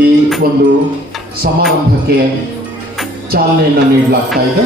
ಈ ಒಂದು ಸಮಾರಂಭಕ್ಕೆ ಚಾಲನೆಯನ್ನು ನೀಡಲಾಗ್ತಾ ಇದೆ.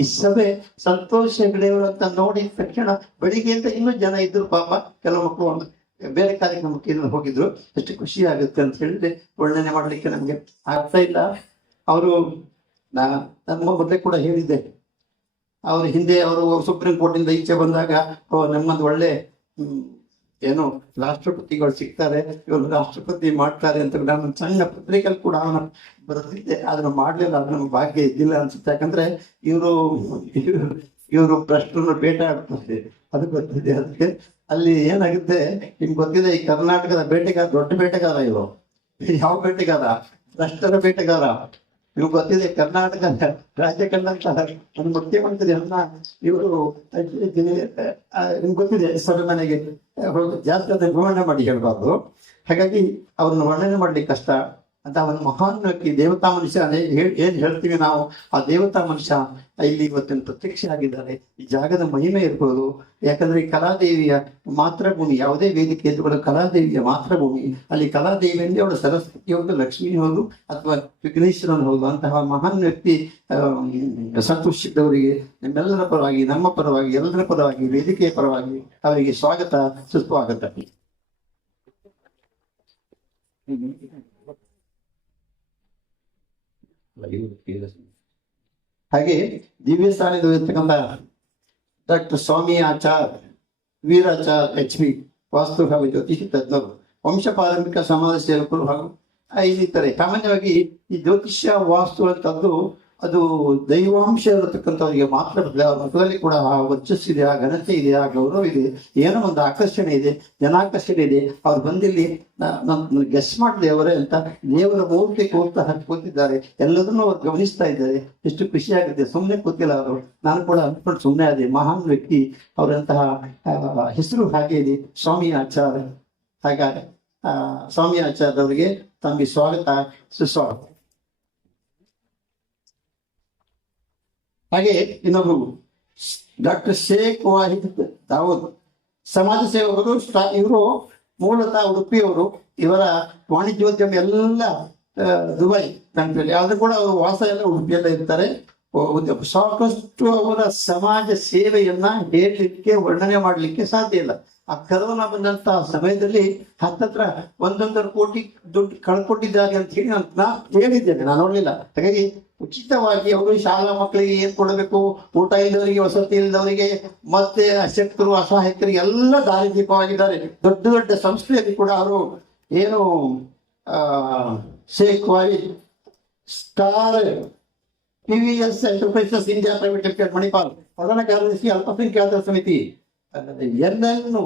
ಈ ಸಭೆ ಸಂತೋಷ ಹೆಗಡೆಯವರಂತ ನೋಡಿದ ತಕ್ಷಣ ಬೆಳಿಗ್ಗೆಯಿಂದ ಇನ್ನೂ ಜನ ಇದ್ರು. ಪಾಪ ಕೆಲವು ಮಕ್ಕಳು ಬೇರೆ ಕಾರ್ಯಕ್ರಮಕ್ಕೆ ಹೋಗಿದ್ರು. ಎಷ್ಟು ಖುಷಿ ಆಗುತ್ತೆ ಅಂತ ಹೇಳಿದ್ರೆ ವರ್ಣನೆ ಮಾಡ್ಲಿಕ್ಕೆ ನಮ್ಗೆ ಆಗ್ತಾ ಇಲ್ಲ. ಅವರು ನಮ್ಮ ಮೊದಲೇ ಕೂಡ ಹೇಳಿದ್ದೆ, ಅವ್ರ ಹಿಂದೆ ಅವರು ಸುಪ್ರೀಂ ಕೋರ್ಟ್ ಇಂದ ಈಚೆ ಬಂದಾಗ ನಮ್ಮದು ಒಳ್ಳೆ ಏನು ರಾಷ್ಟ್ರಪತಿಗಳು ಸಿಗ್ತಾರೆ, ಇವರು ರಾಷ್ಟ್ರಪತಿ ಮಾಡ್ತಾರೆ ಅಂತ ನಾನು ಸಣ್ಣ ಪತ್ರಿಕೆಯಲ್ಲಿ ಕೂಡ ಅವನ ಬರೆದಿದ್ದೆ. ಅದನ್ನು ಮಾಡ್ಲಿಲ್ಲ, ಅದು ನಮ್ಗೆ ಭಾಗ್ಯ ಇದ್ದಿಲ್ಲ ಅನ್ಸುತ್ತೆ. ಯಾಕಂದ್ರೆ ಇವರು ಭ್ರಷ್ಟರನ್ನು ಬೇಟೆಯಾಡ್ತಾರೆ, ಅದು ಗೊತ್ತಿದೆ. ಅದಕ್ಕೆ ಅಲ್ಲಿ ಏನಾಗುತ್ತೆ ನಿಮ್ಗೆ ಗೊತ್ತಿದೆ, ಈ ಕರ್ನಾಟಕದ ಬೇಟೆಗಾರ ದೊಡ್ಡ ಬೇಟೆಗಾರ ಇವರು. ಯಾವ ಬೇಟೆಗಾರ? ಭ್ರಷ್ಟರ ಬೇಟೆಗಾರ. ಇವ್ರು ಗೊತ್ತಿದೆ, ಕರ್ನಾಟಕ ರಾಜ್ಯ ಕಂಡಂತ ಒಂದು ಮುಖ್ಯಮಂತ್ರಿಯನ್ನ ಇವರು ನಿಮ್ಗೆ ಗೊತ್ತಿದೆ, ಸಭೆ ಜಾಸ್ತಿ ಅದನ್ನು ವಿವರಣೆ ಮಾಡಿ ಹೇಳ್ಬಾರ್ದು. ಹಾಗಾಗಿ ಅವ್ರನ್ನ ವರ್ಣನೆ ಮಾಡ್ಲಿಕ್ಕೆ ಕಷ್ಟ ಅಂತ. ಅವನ ಮಹಾನ್ ವ್ಯಕ್ತಿ, ದೇವತಾ ಮನುಷ್ಯ ಏನ್ ಹೇಳ್ತೀವಿ ನಾವು, ಆ ದೇವತಾ ಮನುಷ್ಯ ಇಲ್ಲಿ ಇವತ್ತಿನ ಪ್ರತ್ಯಕ್ಷ ಆಗಿದ್ದಾರೆ. ಈ ಜಾಗದ ಮಹಿಮೆ ಇರ್ಬೋದು. ಯಾಕಂದ್ರೆ ಈ ಕಲಾದೇವಿಯ ಮಾತೃಭೂಮಿ, ಯಾವುದೇ ವೇದಿಕೆ ಎದುರುಗಳು ಕಲಾದೇವಿಯ ಮಾತೃಭೂಮಿ. ಅಲ್ಲಿ ಕಲಾದೇವಿಯಲ್ಲಿ ಅವಳು ಸರಸ್ವತಿ ಹೌದು, ಲಕ್ಷ್ಮೀ ಹೌದು, ಅಥವಾ ವಿಘ್ನೇಶ್ವರನ್ ಹೌದು. ಅಂತಹ ಮಹಾನ್ ವ್ಯಕ್ತಿ ಸಂತೋಷದವರಿಗೆ ನಿಮ್ಮೆಲ್ಲರ ಪರವಾಗಿ, ನಮ್ಮ ಪರವಾಗಿ, ಎಲ್ಲರ ಪರವಾಗಿ, ವೇದಿಕೆಯ ಪರವಾಗಿ ಅವರಿಗೆ ಸ್ವಾಗತ, ಸುಸ್ವಾಗತ. ಹಾಗೆ ದಿವ್ಯ ಸ್ಥಾನದಲ್ಲಿರ್ತಕ್ಕಂಥ ಡಾಕ್ಟರ್ ಸ್ವಾಮಿ ಆಚಾರ್, ವೀರಾಚಾರ್ HP, ವಾಸ್ತು ಹಾಗೂ ಜ್ಯೋತಿಷ ತಜ್ಞರು, ವಂಶ ಪಾರಂಪರಿಕ ಸಮಾಜ ಸೇವಕರು ಹಾಗೂ ಇನ್ನಿತರೆ. ಸಾಮಾನ್ಯವಾಗಿ ಈ ಜ್ಯೋತಿಷ್ಯ ವಾಸ್ತು ಅಂತದ್ದು ಅದು ದೈವಾಂಶ ಇರತಕ್ಕಂಥವ್ರಿಗೆ ಮಾತ್ರ. ಮಕ್ಕಳಲ್ಲಿ ಕೂಡ ಆ ವರ್ಚಸ್ಸಿದೆ, ಆ ಘನತೆ ಇದೆ, ಆ ಗೌರವ ಇದೆ, ಏನೋ ಒಂದು ಆಕರ್ಷಣೆ ಇದೆ, ಜನಾಕರ್ಷಣೆ ಇದೆ. ಅವ್ರು ಬಂದಿಲ್ಲಿ ಗೆಸ್ ಮಾಡಿದೆ ಅವರೇ ಅಂತ ದೇವರ ಮೂರ್ತಿ ಕೂತಿದ್ದಾರೆ. ಎಲ್ಲದನ್ನೂ ಅವ್ರು ಗಮನಿಸ್ತಾ ಇದ್ದಾರೆ. ಎಷ್ಟು ಖುಷಿ ಆಗುತ್ತೆ. ಸುಮ್ಮನೆ ಕೂತಿಲ್ಲ ಅವರು. ನಾನು ಕೂಡ ಅಂದ್ಕೊಂಡು ಸುಮ್ಮನೆ ಅದೇ ಮಹಾನ್ ವ್ಯಕ್ತಿ. ಅವರಂತಹ ಹೆಸರು ಹಾಗೆ ಇದೆ, ಸ್ವಾಮಿ ಆಚಾರ್ಯ. ಹಾಗಾಗಿ ಸ್ವಾಮಿ ಆಚಾರ್ಯವರಿಗೆ ತಮಗೆ ಸ್ವಾಗತ, ಸುಸ್ವಾಗತ. ಹಾಗೆ ಇನ್ನೊಬ್ರು ಡಾಕ್ಟರ್ ಶೇಖ್ ವಾಹಿದ್ ದಾವೂದ್, ಸಮಾಜ ಸೇವಕರು. ಇವರು ಮೂಲತಃ ಉಡುಪಿಯವರು. ಇವರ ವಾಣಿಜ್ಯೋದ್ಯಮ ಎಲ್ಲ ದುಬೈ ಕಂಟ್ರಿಯಲ್ಲಿ, ಆದ್ರೂ ಕೂಡ ಅವರು ವಾಸ ಎಲ್ಲ ಉಡುಪಿಯಲ್ಲ ಇರ್ತಾರೆ. ಸಾಕಷ್ಟು ಅವರ ಸಮಾಜ ಸೇವೆಯನ್ನ ಹೇಳಲಿಕ್ಕೆ, ವರ್ಣನೆ ಮಾಡಲಿಕ್ಕೆ ಸಾಧ್ಯ ಇಲ್ಲ. ಆ ಕರೋನಾ ಬಂದಂತಹ ಸಮಯದಲ್ಲಿ ಹತ್ತತ್ರ 1.5 ಕೋಟಿ ದುಡ್ಡು ಕಳ್ಕೊಟ್ಟಿದ್ದಾರೆ ಅಂತ ಹೇಳಿ ನಾನು ಹೇಳಿದ್ದೇನೆ, ನಾನು ನೋಡ್ಲಿಲ್ಲ. ಹಾಗಾಗಿ ಉಚಿತವಾಗಿ ಅವರು ಶಾಲಾ ಮಕ್ಕಳಿಗೆ ಏನ್ ಕೊಡಬೇಕು, ಊಟ ಇಲ್ಲದವರಿಗೆ, ವಸತಿ ಇಲ್ಲದವರಿಗೆ, ಮತ್ತೆ ಅಶಕ್ತರು, ಅಸಹಾಯಕರಿಗೆ ಎಲ್ಲ ದಾರಿದೀಪವಾಗಿದ್ದಾರೆ. ದೊಡ್ಡ ದೊಡ್ಡ ಸಂಸ್ಥೆಯಲ್ಲಿ ಕೂಡ ಅವರು ಏನು Sheikh Wahid, star PVS enterprises India private limited, Manipal, ಪ್ರಧಾನ ಕಾರ್ಯದರ್ಶಿ, ಅಲ್ಪಸಂಖ್ಯಾತರ ಸಮಿತಿ, NNO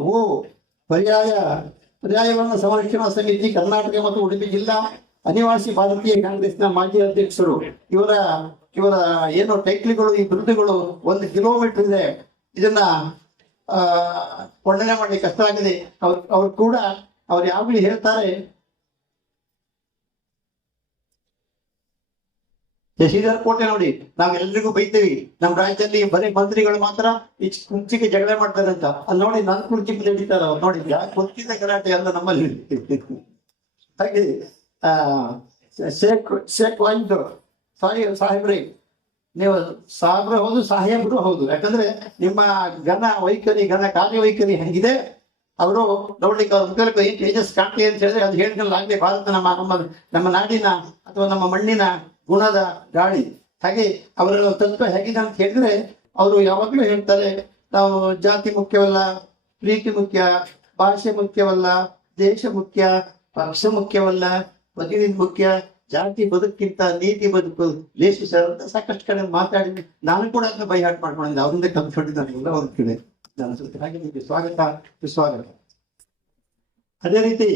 ಪರ್ಯಾಯವರಣ ಸಂರಕ್ಷಣಾ ಸಮಿತಿ ಕರ್ನಾಟಕ ಮತ್ತು ಉಡುಪಿ ಜಿಲ್ಲಾ ಅನಿವಾಸಿ ಭಾರತೀಯ ಕಾಂಗ್ರೆಸ್ನ ಮಾಜಿ ಅಧ್ಯಕ್ಷರು. ಇವರ ಏನು ಟೈಟ್ಲ್ಗಳು, ಈ ಬಿರುದುಗಳು 1 ಕಿಲೋಮೀಟರ್ ಇದೆ. ಇದನ್ನ ವರ್ಣನೆ ಮಾಡಲಿಕ್ಕೆ ಕಷ್ಟ ಆಗಿದೆ. ಅವ್ರು ಕೂಡ ಅವ್ರು ಯಾವಾಗಲೂ ಹೇಳ್ತಾರೆ, ಶಶಿಧರ್ ಕೋಟೆ ನೋಡಿ, ನಾವೆಲ್ಲರಿಗೂ ಬೈತೀವಿ, ನಮ್ಮ ರಾಜ್ಯದಲ್ಲಿ ಬರೀ ಮಂತ್ರಿಗಳು ಮಾತ್ರ ಈ ಕುರ್ಚಿಗೆ ಜಗಳ ಮಾಡ್ತಾರೆ ಅಂತ. ಅಲ್ಲಿ ನೋಡಿ ನನ್ನ ಕುರ್ಚಿ ಮೇಲೆ ಹಿಡಿತಾರ ಅವ್ರು. ನೋಡಿ, ಯಾಕೆ ಕುರ್ಚಿದ ಗಲಾಟೆ ಅಲ್ಲ ನಮ್ಮಲ್ಲಿ. ಹಾಗೆ ಶೇಖ್ ವಾಹಿದ್ ಸಾಹೇಬ್ರಿ, ನೀವು ಸಾಹೇಬ್ರು ಹೌದು, ಸಾಹೇಬ್ರು ಹೌದು. ಯಾಕಂದ್ರೆ ನಿಮ್ಮ ಘನ ಕಾರ್ಯವೈಖರಿ ಹೆಂಗಿದೆ, ಅವರು ನೋಡ್ಲಿಕ್ಕೆ ಅವ್ರ ಮುಖಕ್ಕೆ ಏನ್ ತೇಜಸ್ ಕಾಣ್ತೀವಿ ಅಂತ ಹೇಳಿದ್ರೆ ಅದು ಹೇಳ್ಕೊಳ್ಳಾಗಲಿ. ಭಾರತ ನಮ್ಮ ನಾಡಿನ ಅಥವಾ ನಮ್ಮ ಮಣ್ಣಿನ ಗುಣದ ಗಾಳಿ. ಹಾಗೆ ಅವರ ತತ್ವ ಹೇಗಿದೆ ಅಂತ ಹೇಳಿದ್ರೆ, ಅವರು ಯಾವಾಗ್ಲೂ ಹೇಳ್ತಾರೆ, ನಾವು ಜಾತಿ ಮುಖ್ಯವಲ್ಲ, ಪ್ರೀತಿ ಮುಖ್ಯ, ಭಾಷೆ ಮುಖ್ಯವಲ್ಲ, ದೇಶ ಮುಖ್ಯ, ಪಕ್ಷ ಮುಖ್ಯವಲ್ಲ, ಪ್ರತಿನಿಧಿ ಮುಖ್ಯ, ಜಾತಿ ಬದುಕಿಂತ ನೀತಿ ಬದುಕು ಲೇಸು ಸರ್ ಅಂತ ಸಾಕಷ್ಟು ಕಡೆ ಮಾತಾಡಿ ನಾನು ಕೂಡ ಅದನ್ನ ಬೈಹಾಟ್ ಮಾಡ್ಕೊಂಡಿದ್ದೆ. ಅವರಿಂದ ಕಲ್ತ್ಕೊಂಡಿದ್ದೆ ಎಲ್ಲ ಹೋಗ್ತಿದೆ. ಹಾಗೆ ನಿಮಗೆ ಸ್ವಾಗತ, ಸುಸ್ವಾಗತ. ಅದೇ ರೀತಿ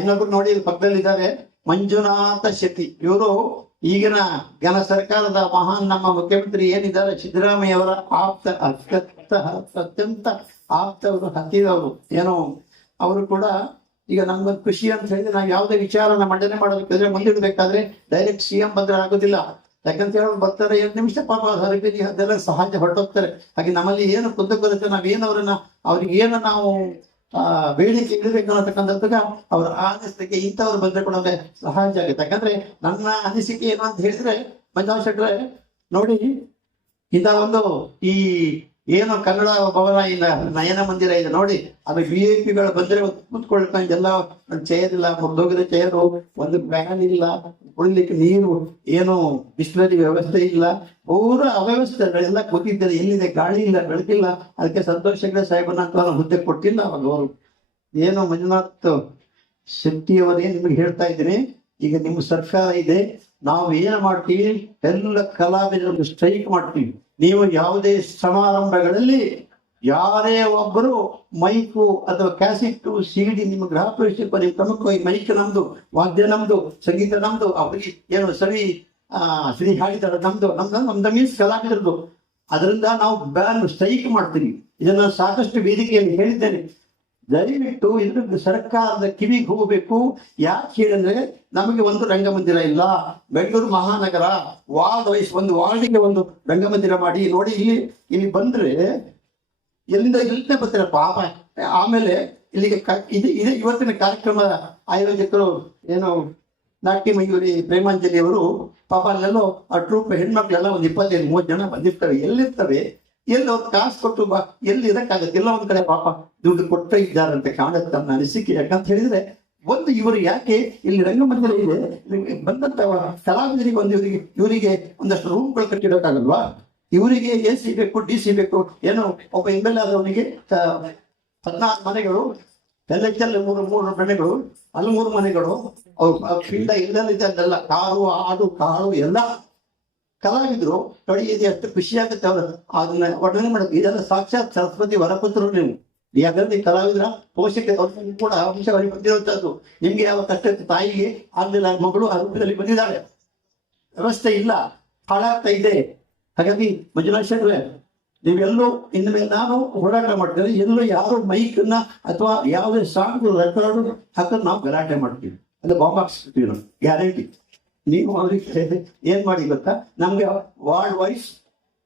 ಇನ್ನೊಬ್ರು ನೋಡಿ ಪಕ್ಕದಲ್ಲಿದ್ದಾರೆ, ಮಂಜುನಾಥ ಶೆಟ್ಟಿ. ಇವರು ಈಗಿನ ಘನ ಸರ್ಕಾರದ ಮಹಾನ್ ನಮ್ಮ ಮುಖ್ಯಮಂತ್ರಿ ಏನಿದ್ದಾರೆ ಸಿದ್ದರಾಮಯ್ಯ ಅವರ ಅತ್ಯಂತ ಆಪ್ತವರು, ಹತ್ತಿರವರು. ಏನೋ ಅವರು ಕೂಡ ಈಗ ನಮ್ಗೊಂದು ಖುಷಿ ಅಂತ ಹೇಳಿದ್ರೆ, ನಾವು ಯಾವುದೇ ವಿಚಾರನ ಮಂಡನೆ ಮಾಡೋದಕ್ಕಾದ್ರೆ ಮುಂದಿಡಬೇಕಾದ್ರೆ ಡೈರೆಕ್ಟ್ CM ಬಂದ್ರೆ ಆಗೋದಿಲ್ಲ. ಯಾಕಂತ ಹೇಳಿ ಬರ್ತಾರೆ 2 ನಿಮಿಷ, ಪಾಪ ಅದೆಲ್ಲ ಸಹಜ ಹೊರಟೋಗ್ತಾರೆ. ಹಾಗೆ ನಮ್ಮಲ್ಲಿ ಏನು ಕುಂದುಕೊರತೆ, ನಾವೇನು ಅವ್ರಿಗೆ ಏನು ನಾವು ಬೇಡಿಕೆ ಇಡಬೇಕು ಅನ್ನತಕ್ಕಂಥದ್ದಾಗ ಅವ್ರ ಅನಿಸಿಕೆ ಇಂಥವ್ರು ಬಂದ್ರೆ ಕೂಡ ಸಹಜ ಆಗುತ್ತೆ. ಯಾಕಂದ್ರೆ ನನ್ನ ಅನಿಸಿಕೆ ಏನು ಅಂತ ಹೇಳಿದ್ರೆ, ಮಂಜುನಾಥ್ ಶೆಟ್ರೆ ನೋಡಿ, ಇಂಥ ಒಂದು ಈ ಏನು ಕನ್ನಡ ಭವನ ಇಲ್ಲ ನಯನ ಮಂದಿರ ಇದೆ ನೋಡಿ, ಅದು VIP ಬಂದ್ರೆ ಕೂತ್ಕೊಳ್ಕೊಂಡು ಎಲ್ಲ ಚೇರ್ ಇಲ್ಲ, ಮುರಿದೋಗಿರೋ ಚೇರು, ಒಂದು ಫ್ಯಾನ್ ಇಲ್ಲ, ಕುಡಿಲಿಕ್ಕೆ ನೀರು, ಏನು ಬಿಸಿಲರಿ ವ್ಯವಸ್ಥೆ ಇಲ್ಲ, ಪೂರ ಅವ್ಯವಸ್ಥೆಗಳೆಲ್ಲ ಕೂತಿದ್ದಾರೆ. ಎಲ್ಲಿದೆ ಗಾಳಿ ಇಲ್ಲ, ಬೆಳಕಿಲ್ಲ. ಅದಕ್ಕೆ ಸಂತೋಷ್ ಹೆಗ್ಡೆ ಸಾಹೇಬನ್ನ ಅಂತ ಹುದ್ದೆ ಕೊಟ್ಟಿಲ್ಲ ಅವಾಗ ಅವರು. ಏನು ಮಂಜುನಾಥ್ ಶೆಟ್ಟಿಯವರೇ ನಿಮಗೆ ಹೇಳ್ತಾ ಇದ್ದೀನಿ, ಈಗ ನಿಮ್ಮ ಸರ್ಕಾರ ಇದೆ, ನಾವು ಏನ್ ಮಾಡ್ತೀವಿ, ಎಲ್ಲ ಕಲಾವಿದರು ಸ್ಟ್ರೈಕ್ ಮಾಡ್ತೀವಿ. ನೀವು ಯಾವುದೇ ಸಮಾರಂಭಗಳಲ್ಲಿ ಯಾರೇ ಒಬ್ಬರು ಮೈಕು ಅಥವಾ ಕ್ಯಾಸೆಟ್ CD ನಿಮ್ಮ ಗೃಹ ಪ್ರವೇಶಕ್ಕೆ ನೀವು ಪ್ರಮುಖವಾಗಿ ಮೈಕ್ ನಮ್ದು, ವಾದ್ಯ ನಮ್ದು, ಸಂಗೀತ ನಮ್ದು, ಅವ್ರಿಗೆ ಏನು ಶ್ರೀ ಹಾಡಿದಾರ ನಮ್ದು ಮೀನ್ಸ್ ಕಲಾವಿದರದು. ಅದರಿಂದ ನಾವು ಬ್ಯಾನ್ ಸ್ಟ್ರೈಕ್ ಮಾಡ್ತೀವಿ. ಇದನ್ನ ಸಾಕಷ್ಟು ವೇದಿಕೆಯಲ್ಲಿ ಹೇಳಿದ್ದೇನೆ. ದಯವಿಟ್ಟು ಇದ್ರ ಸರ್ಕಾರದ ಕಿವಿಗೆ ಹೋಗಬೇಕು. ಯಾಕೆ ಹೇಳಿದ್ರೆ, ನಮಗೆ ಒಂದು ರಂಗಮಂದಿರ ಇಲ್ಲ. ಬೆಂಗಳೂರು ಮಹಾನಗರ ಒಂದು ವಾರ್ಡಿಗೆ ಒಂದು ರಂಗಮಂದಿರ ಮಾಡಿ ನೋಡಿ. ಇಲ್ಲಿ ಬಂದ್ರೆ ಎಲ್ಲಿಂದ ಬರ್ತಾರೆ ಪಾಪ. ಆಮೇಲೆ ಇಲ್ಲಿಗೆ ಇದೆ ಇವತ್ತಿನ ಕಾರ್ಯಕ್ರಮದ ಆಯೋಜಕರು ಏನು ನಾಟ್ಯ ಮಯೂರಿ ಪ್ರೇಮಾಂಜಲಿ ಅವರು, ಪಾಪ ಅಲ್ಲೆಲ್ಲೋ ಆ ಟ್ರೂಪ್ ಹೆಣ್ಮಕ್ಳೆಲ್ಲ ಒಂದು 25-30 ಜನ ಬಂದಿರ್ತವೆ. ಎಲ್ಲಿರ್ತವೆ, ಎಲ್ಲಿ ಅವ್ರು ಕಾಸು ಕೊಟ್ಟು ಎಲ್ಲಿ ಇದಕ್ಕಾಗತ್ತೆ, ಎಲ್ಲ ಒಂದ್ ಕಡೆ ಪಾಪ ದುಡ್ಡು ಕೊಟ್ಟ ಇದ್ದಾರಂತೆ ಕಾಣುತ್ತೆ ನನ್ನ ಅನಿಸಿಕೆ. ಯಾಕಂತ ಹೇಳಿದ್ರೆ, ಒಂದು ಇವರು ಯಾಕೆ ಇಲ್ಲಿ ರಂಗಮಂದಿರ ಇದೆ, ಬಂದಂತ ಕಲಾವಿದರಿಗೆ ಇವರಿಗೆ ಒಂದಷ್ಟು ರೂಮ್ಗಳು ಕಟ್ಟಿಡೋಕ್ಕಾಗಲ್ವಾ? ಇವರಿಗೆ AC ಬೇಕು, DC ಬೇಕು. ಏನೋ ಒಬ್ಬ MLA ಆದವನಿಗೆ 14 ಮನೆಗಳು, LHL 3 ಮನೆಗಳು, ಅಲ್ಲಿ 3 ಮನೆಗಳು, ಇಲ್ಲದಿದೆ ಅಲ್ಲೆಲ್ಲ ಕಾರು, ಆಡು, ಕಾಳು ಎಲ್ಲ ಕಲಾವಿದ್ರು ನೋಡಿ. ಇದು ಎಷ್ಟು ಖುಷಿ ಆಗುತ್ತೆ ಅವರು ಅದನ್ನ ವರ್ಣನೆ ಮಾಡೋದು. ಇದೆಲ್ಲ ಸಾಕ್ಷಾತ್ ಸರಸ್ವತಿ ವರಪುತ್ರರು ನೀವು. ಯಾಕಂದ್ರೆ ಕಲಾವಿದರ ಪೋಷಕ ಅವ್ರಿಗೆ ಕೂಡ ಅಂಶವಾಗಿ ಬಂದಿರುವಂತದ್ದು. ನಿಮ್ಗೆ ಯಾವ ಕಷ್ಟ ಇತ್ತು, ತಾಯಿಗೆ ಆಗ್ಲಿಲ್ಲ, ಮಗಳು ಆ ರೂಪದಲ್ಲಿ ಬಂದಿದ್ದಾಳೆ, ವ್ಯವಸ್ಥೆ ಇಲ್ಲ, ಹಾಳಾಗ್ತಾ ಇದೆ. ಹಾಗಾಗಿ ಮಂಜುನಾಥ್ ಶೆಟ್ರೆ, ನೀವೆಲ್ಲೂ ಇನ್ಮೇಲೆ ನಾನು ಹೋರಾಟ ಮಾಡ್ತೇವೆ. ಎಲ್ಲೂ ಯಾರು ಮೈಕನ್ನ ಅಥವಾ ಯಾವುದೇ ಸಾಂಗ್ ರೆಕಾರ್ಡ್ ಹಾಕೋದು ನಾವು ಗಲಾಟೆ ಮಾಡ್ತೀವಿ, ಅಲ್ಲ ಬಾಂಬ್ ಹಾಕ್ಸ್ಬಿಡ್ತೀವಿ ನಾವು, ಗ್ಯಾರಂಟಿ. ನೀವು ಅವ್ರಿಗೆ ಏನ್ ಮಾಡಿ ಗೊತ್ತಾ, ನಮ್ಗೆ ವಾರ್ಡ್ ವೈಸ್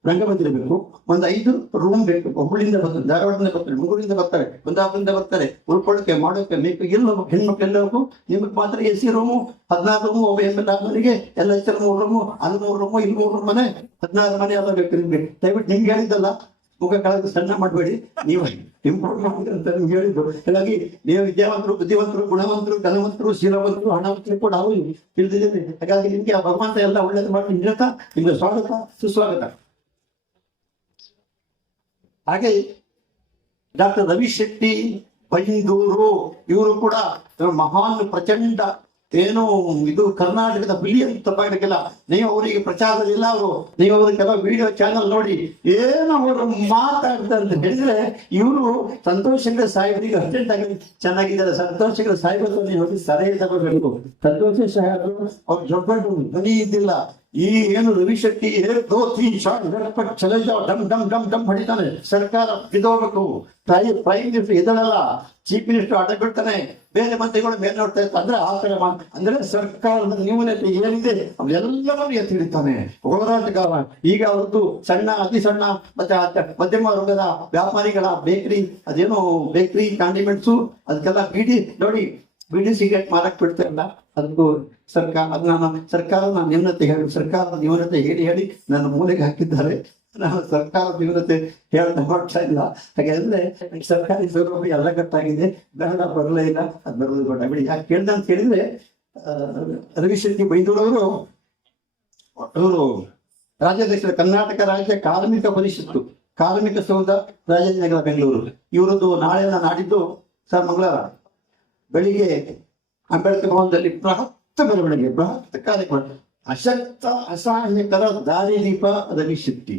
ರಂಗಮಂದಿರ ಬೇಕು, ಒಂದು 5 ರೂಮ್ ಬೇಕು. ಹುಬ್ಳಿಂದ ಬರ್ತಾರೆ, ಧಾರವಾಡದಿಂದ ಬರ್ತಾರೆ, ಮಂಗಳೂರಿಂದ ಬರ್ತಾರೆ, ಕುಂದಾಪುರದಿಂದ ಬರ್ತಾರೆ, ಉಳ್ಕೊಳ್ಳೋಕೆ ಮಾಡೋಕೆ ಬೇಕು. ಎಲ್ಲ ಹೆಣ್ಮಕ್ಳು ಎಲ್ಲರಿಗೂ ನಿಮಗೆ ಮಾತ್ರ AC ರೂಮು 14 ರೂಮು. ಒಬ್ಬ MLA ಆದವನಿಗೆ ಎಲ್ಲ 3 ರೂಮು, ಅಲ್ಲಿ 3 ರೂಮು, ಇಲ್ಲಿ 3 ಮನೆ, 16 ಮನೆ ಎಲ್ಲ ಬೇಕು ನಿಮ್ಗೆ. ದಯವಿಟ್ಟು ನಿಮ್ಗೆ ಹೇಳಿದ್ದಲ್ಲ, ಮುಖ ಕಳೆದು ಸಣ್ಣ ಮಾಡಬೇಡಿ, ನೀವು ಇಂಪ್ರೂವ್ ಮಾಡಿ ಅಂತ ನಿಮ್ಗೆ ಹೇಳಿದ್ದು. ಹಾಗಾಗಿ ನೀವು ವಿದ್ಯಾವಂತರು, ಬುದ್ಧಿವಂತರು, ಗುಣವಂತರು, ಘನವಂತರು, ಶೀಲವಂತರು, ಹಣವಂತರು ಕೂಡ ಅವರು ತಿಳಿದಿದ್ದೀರಿ. ಹಾಗಾಗಿ ನಿಮ್ಗೆ ಆ ಭಗವಂತ ಎಲ್ಲ ಒಳ್ಳೇದು ಮಾಡಿ ಹೇಳ್ತಾ ನಿಮ್ಗೆ ಸ್ವಾಗತ, ಸುಸ್ವಾಗತ. ಹಾಗೆ ಡಾಕ್ಟರ್ ರವಿ ಶೆಟ್ಟಿ ಬೈಂದೂರು, ಇವರು ಕೂಡ ಮಹಾನ್ ಪ್ರಚಂಡ ಏನು ಇದು ಕರ್ನಾಟಕದ ಬಿಲಿಯನ್ ತಪ್ಪಾಗಲಿಕ್ಕಿಲ್ಲ. ನೀವು ಅವರಿಗೆ ಪ್ರಚಾರದಲ್ಲಿಲ್ಲ, ಅವರು ನೀವು ಅವ್ರ ಕೆಲವು ವಿಡಿಯೋ ಚಾನಲ್ ನೋಡಿ ಏನು ಅವರು ಮಾತಾಡ್ತಾರೆ ಅಂತ ಹೇಳಿದ್ರೆ, ಇವರು ಸಂತೋಷ್ ಹೆಗ್ಡೆ ಸಾಹೇಬರಿಗೆ ಅರ್ಜೆಂಟ್ ಆಗಿ ಚೆನ್ನಾಗಿದ್ದಾರೆ. ಸಂತೋಷ್ ಹೆಗ್ಡೆ ಸಾಹೇಬರು ನೀವು ಹೋಗಿ ಸಲಹೆ ತಗೋಬೇಕು. ಸಂತೋಷ್ ಸಾಹೇಬರು ಅವ್ರು ದೊಡ್ಡ ಧ್ವನಿ ಇದ್ದಿಲ್ಲ. ಈ ಏನು ರವಿಶೆಟ್ಟಿ ದೋ ತೀನ್ ಶಾಟ್ ಚಲೆ ಜಾವ್ ಡಮ್ ಡಮ್ ಡಮ್ ಡಮ್ ಹೊಡಿತಾನೆ. ಸರ್ಕಾರ ಬಿದ್ದೋಗ್ಬೇಕು. ಪ್ರೈಮ್ ಮಿನಿಸ್ಟರ್ ಎದಳಲ್ಲ, ಚೀಫ್ ಮಿನಿಸ್ಟರ್ ಅಡ್ಡ ಬಿಡ್ತಾನೆ, ಬೇರೆ ಮಂತ್ರಿಗಳು ಮೇಲೆ ನೋಡ್ತಾ ಇರ್ತಾರೆ. ಅಂದ್ರೆ ಆ ತರ ಅಂದ್ರೆ ಸರ್ಕಾರದ ನ್ಯೂನತೆ ಏನಿದೆ ಅವೆಲ್ಲವನ್ನೂ ಎತ್ತಿ ಹಿಡಿತಾನೆ ಹೋರಾಟಗಾರ. ಈಗ ಅವ್ರದ್ದು ಸಣ್ಣ ಅತಿ ಸಣ್ಣ ಮತ್ತೆ ಮಧ್ಯಮ ವರ್ಗದ ವ್ಯಾಪಾರಿಗಳ ಬೇಕರಿ, ಅದೇನೋ ಬೇಕರಿ ಕಾಂಡಿಮೆಂಟ್ಸು ಅದಕ್ಕೆಲ್ಲ ನೋಡಿ ಬಿಡಿ ಸಿಗರೇಟ್ ಮಾರಕ್ ಬಿಡ್ತಾರಲ್ಲ, ಅದಕ್ಕೂ ಸರ್ಕಾರದ ನ್ಯೂನತೆ ಹೇಳಿ ನನ್ನ ಮೂಲೆಗೆ ಹಾಕಿದ್ದಾರೆ. ನಾನು ಸರ್ಕಾರದ ನ್ಯೂನತೆ ಹೇಳ್ತಾ ಮಾಡ್ತಾ ಇಲ್ಲ. ಹಾಗಾದ್ರೆ ಸರ್ಕಾರಿ ಸೌಲಭ್ಯ ಎಲ್ಲ ಕಟ್ಟಾಗಿದೆ, ಬೇಡ ಬರಲೇ ಇಲ್ಲ, ಅದು ಬರೋದು ಬೇಡ ಬಿಡಿ. ಯಾಕೆ ಕೇಳ್ದ ಅಂತ ಹೇಳಿದ್ರೆ, ರವಿಶೆಟ್ಟಿ ಬೈದೂರವರು ರಾಜ್ಯಾಧ್ಯಕ್ಷರ ಕರ್ನಾಟಕ ರಾಜ್ಯ ಕಾರ್ಮಿಕ ಪರಿಷತ್ತು, ಕಾರ್ಮಿಕ ಸೌಧ, ರಾಜಾಜಿನಗರ, ಬೆಂಗಳೂರು. ಇವರದ್ದು ನಾಳೆ ನಾಡಿದ್ದು ಸರ್ ಮಂಗಳವಾರ ಬೆಳಿಗ್ಗೆ ಅಂಬೇಡ್ಕರ್ ಭವನದಲ್ಲಿ ಬೃಹತ್ ಮೆರವಣಿಗೆ, ಬೃಹತ್ ಕಾರ್ಯಕ್ರಮ. ಅಶಕ್ತ ಅಸಹಾಯಕರ ದಾರಿದೀಪ ರವಿಶೆಟ್ಟಿ.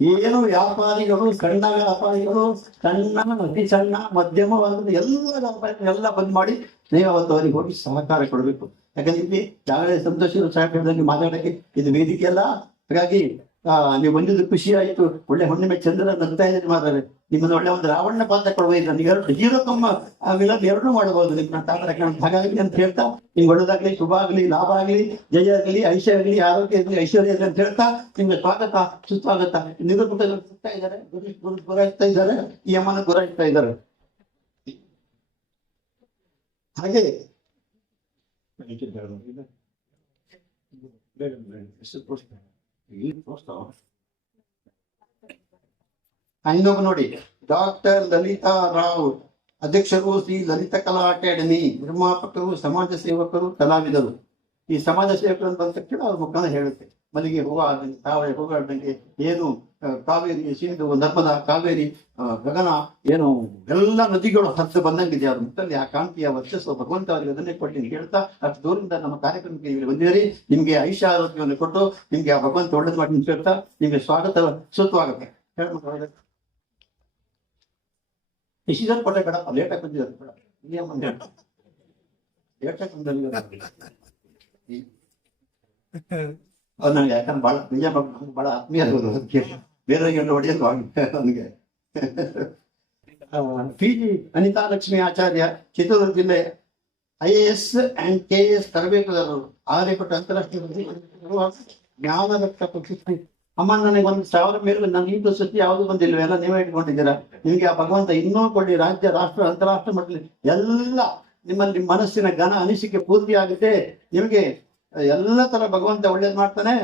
ಏನು ವ್ಯಾಪಾರಿಗಳು, ಸಣ್ಣ ವ್ಯಾಪಾರಿಗಳು, ಸಣ್ಣ ಅತಿ ಸಣ್ಣ ಮಧ್ಯಮ ವರ್ಗದ ಎಲ್ಲ ವ್ಯಾಪಾರಿಗಳು ಎಲ್ಲ ಬಂದ್ ಮಾಡಿ ನೀವು ಅವತ್ತು ಅವರಿಗೆ ಹೋಗಿ ಸಹಕಾರ ಕೊಡಬೇಕು. ಯಾಕಂದ್ರೆ ಯಾವೇ ಸಂತೋಷ ಸಹಕಾರದಲ್ಲಿ ಮಾತಾಡಕ್ಕೆ ಇದು ವೇದಿಕೆ ಅಲ್ಲ. ಹಾಗಾಗಿ ನೀವು ಬಂದಿದ್ದು ಖುಷಿ ಆಯ್ತು. ಒಳ್ಳೆ ಹುಣ್ಣಿಮೆ ಚಂದ್ರ ನಗ್ತಾ ಇದ್ರೆ ಮಾತಾರೆ. ನಿಮ್ಮನ್ನು ಒಳ್ಳೆ ಒಂದು ರಾವಣ ಪಾತ್ರ ಕೊಡಬಹುದು. ನನಗೆ ಹೀರೋ ಕಮ್ಮ ವಿಲನ್ ಎರಡೂ ಮಾಡಬಹುದು ನಿಮ್ಮ ಹಾಗಾಗಿ ಅಂತ ಹೇಳ್ತಾ, ನಿಮ್ಗೆ ಒಳ್ಳೇದಾಗ್ಲಿ, ಶುಭ ಆಗ್ಲಿ, ಲಾಭ ಆಗ್ಲಿ, ಜಯ ಆಗ್ಲಿ, ಐಶ್ವರ್ಯ ಆಗ್ಲಿ, ಆರೋಗ್ಯ ಆಗ್ಲಿ, ಐಶ್ವರ್ಯ ಆಗ್ಲಿ ಅಂತ ಹೇಳ್ತಾ ನಿಮ್ಗೆ ಸ್ವಾಗತ ಸುಸ್ವಾಗತ. ನಿರೂಪಕ ಇದ್ದಾರೆ, ಗುರಾಯಿಸ್ತಾ ಇದ್ದಾರೆ, ಈ ಅಮ್ಮನ ಗುರಾಯಿಸ್ತಾ ಇದ್ದಾರೆ. ಹಾಗೆ ಇನ್ನೊಬ್ಬ ನೋಡಿ, ಡಾಕ್ಟರ್ ಲಲಿತಾ ರಾವ್, ಅಧ್ಯಕ್ಷರು ಶ್ರೀ ಲಲಿತಾ ಕಲಾ ಅಕಾಡೆಮಿ, ನಿರ್ಮಾಪಕರು, ಸಮಾಜ ಸೇವಕರು, ಕಲಾವಿದರು. ಈ ಸಮಾಜ ಸೇವಕರು ಅಂತ ಬಂದ ತಕ್ಷಣ ಅವ್ರ ಮುಖಾನ ಹೇಳುತ್ತೆ, ಮಲ್ಲಿಗೆ ಹೂವು ಆದಂಗೆ, ತಾವರೆ ಹೂವು ಆದಂಗೆ, ಏನು ಕಾವೇರಿ, ಸಿಂಧು, ನರ್ಮದಾ, ಕಾವೇರಿ, ಗಗನ, ಏನು ಎಲ್ಲ ನದಿಗಳು ಹರಿದು ಬಂದಂಗಿದೆ ಅವ್ರ ಮುಖದಲ್ಲಿ. ಆ ಕಾಂತಿಯ ವರ್ಚಸ್ಸು ಭಗವಂತ ಅವರಿಗೆ ಅದನ್ನೇ ಕೊಟ್ಟು ಹೇಳ್ತಾ, ಅಷ್ಟು ದೂರದಿಂದ ನಮ್ಮ ಕಾರ್ಯಕ್ರಮಕ್ಕೆ ಇಲ್ಲಿ ಬಂದಿದ್ದೀರಿ. ನಿಮ್ಗೆ ಐಷಾ ಆರೋಗ್ಯವನ್ನು ಕೊಟ್ಟು ನಿಮ್ಗೆ ಆ ಭಗವಂತ ಒಳ್ಳೇದು ಮಾಡಿ ಅಂತ ಹೇಳ್ತಾ ನಿಮ್ಗೆ ಸ್ವಾಗತ ಸುಸ್ವಾಗತ ಹೇಳ್ಬೇಕು. ಇಷ್ಟು ಕೊಟ್ಟೆ ಬೇಡ, ಲೇಟಾಗಿ ಬಂದಿದ್ದಾರೆ ಬೇಡ, ಲೇಟಾಗಿ ಅವ್ರು ನನಗೆ ಯಾಕಂದ್ರೆ ಬಹಳ ನಿಜ ಬಹಳ ಆತ್ಮೀಯ ಅದಕ್ಕೆ ಬೇರೆ ಹೊಡೆಯೋದು ನನಗೆ. PG ಅನಿತಾ ಲಕ್ಷ್ಮಿ ಆಚಾರ್ಯ, ಚಿತ್ರದುರ್ಗ ಜಿಲ್ಲೆ, IAS and KS ತರಬೇತುದಾರರು, ಆರ್ಯಪಟ್ಟ ಅಂತಾರಾಷ್ಟ್ರೀಯ ಜ್ಞಾನರತ್ನ ಪ್ರಶಸ್ತಿ. ಅಮ್ಮ ನನಗೆ 1,000 ಮೇಲೆ ನನ್ನ ಈ ಪ್ರಶಸ್ತಿ ಯಾವುದು ಬಂದಿಲ್ವ, ಎಲ್ಲ ನೀವೇ ಇಟ್ಕೊಂಡಿದ್ದೀರಾ. ನಿಮ್ಗೆ ಆ ಭಗವಂತ ಇನ್ನೂ ಕೊಡ್ಲಿ, ರಾಜ್ಯ, ರಾಷ್ಟ್ರ, ಅಂತಾರಾಷ್ಟ್ರ ಮಟ್ಟದಲ್ಲಿ ಎಲ್ಲ ನಿಮ್ಮಲ್ಲಿ ಮನಸ್ಸಿನ ಘನ ಅನಿಸಿಕೆ ಪೂರ್ತಿ ಆಗುತ್ತೆ. ನಿಮಗೆ ಎಲ್ಲ ತರ ಭಗವಂತ ಒಳ್ಳೇದು ಮಾಡ್ತಾನೆ.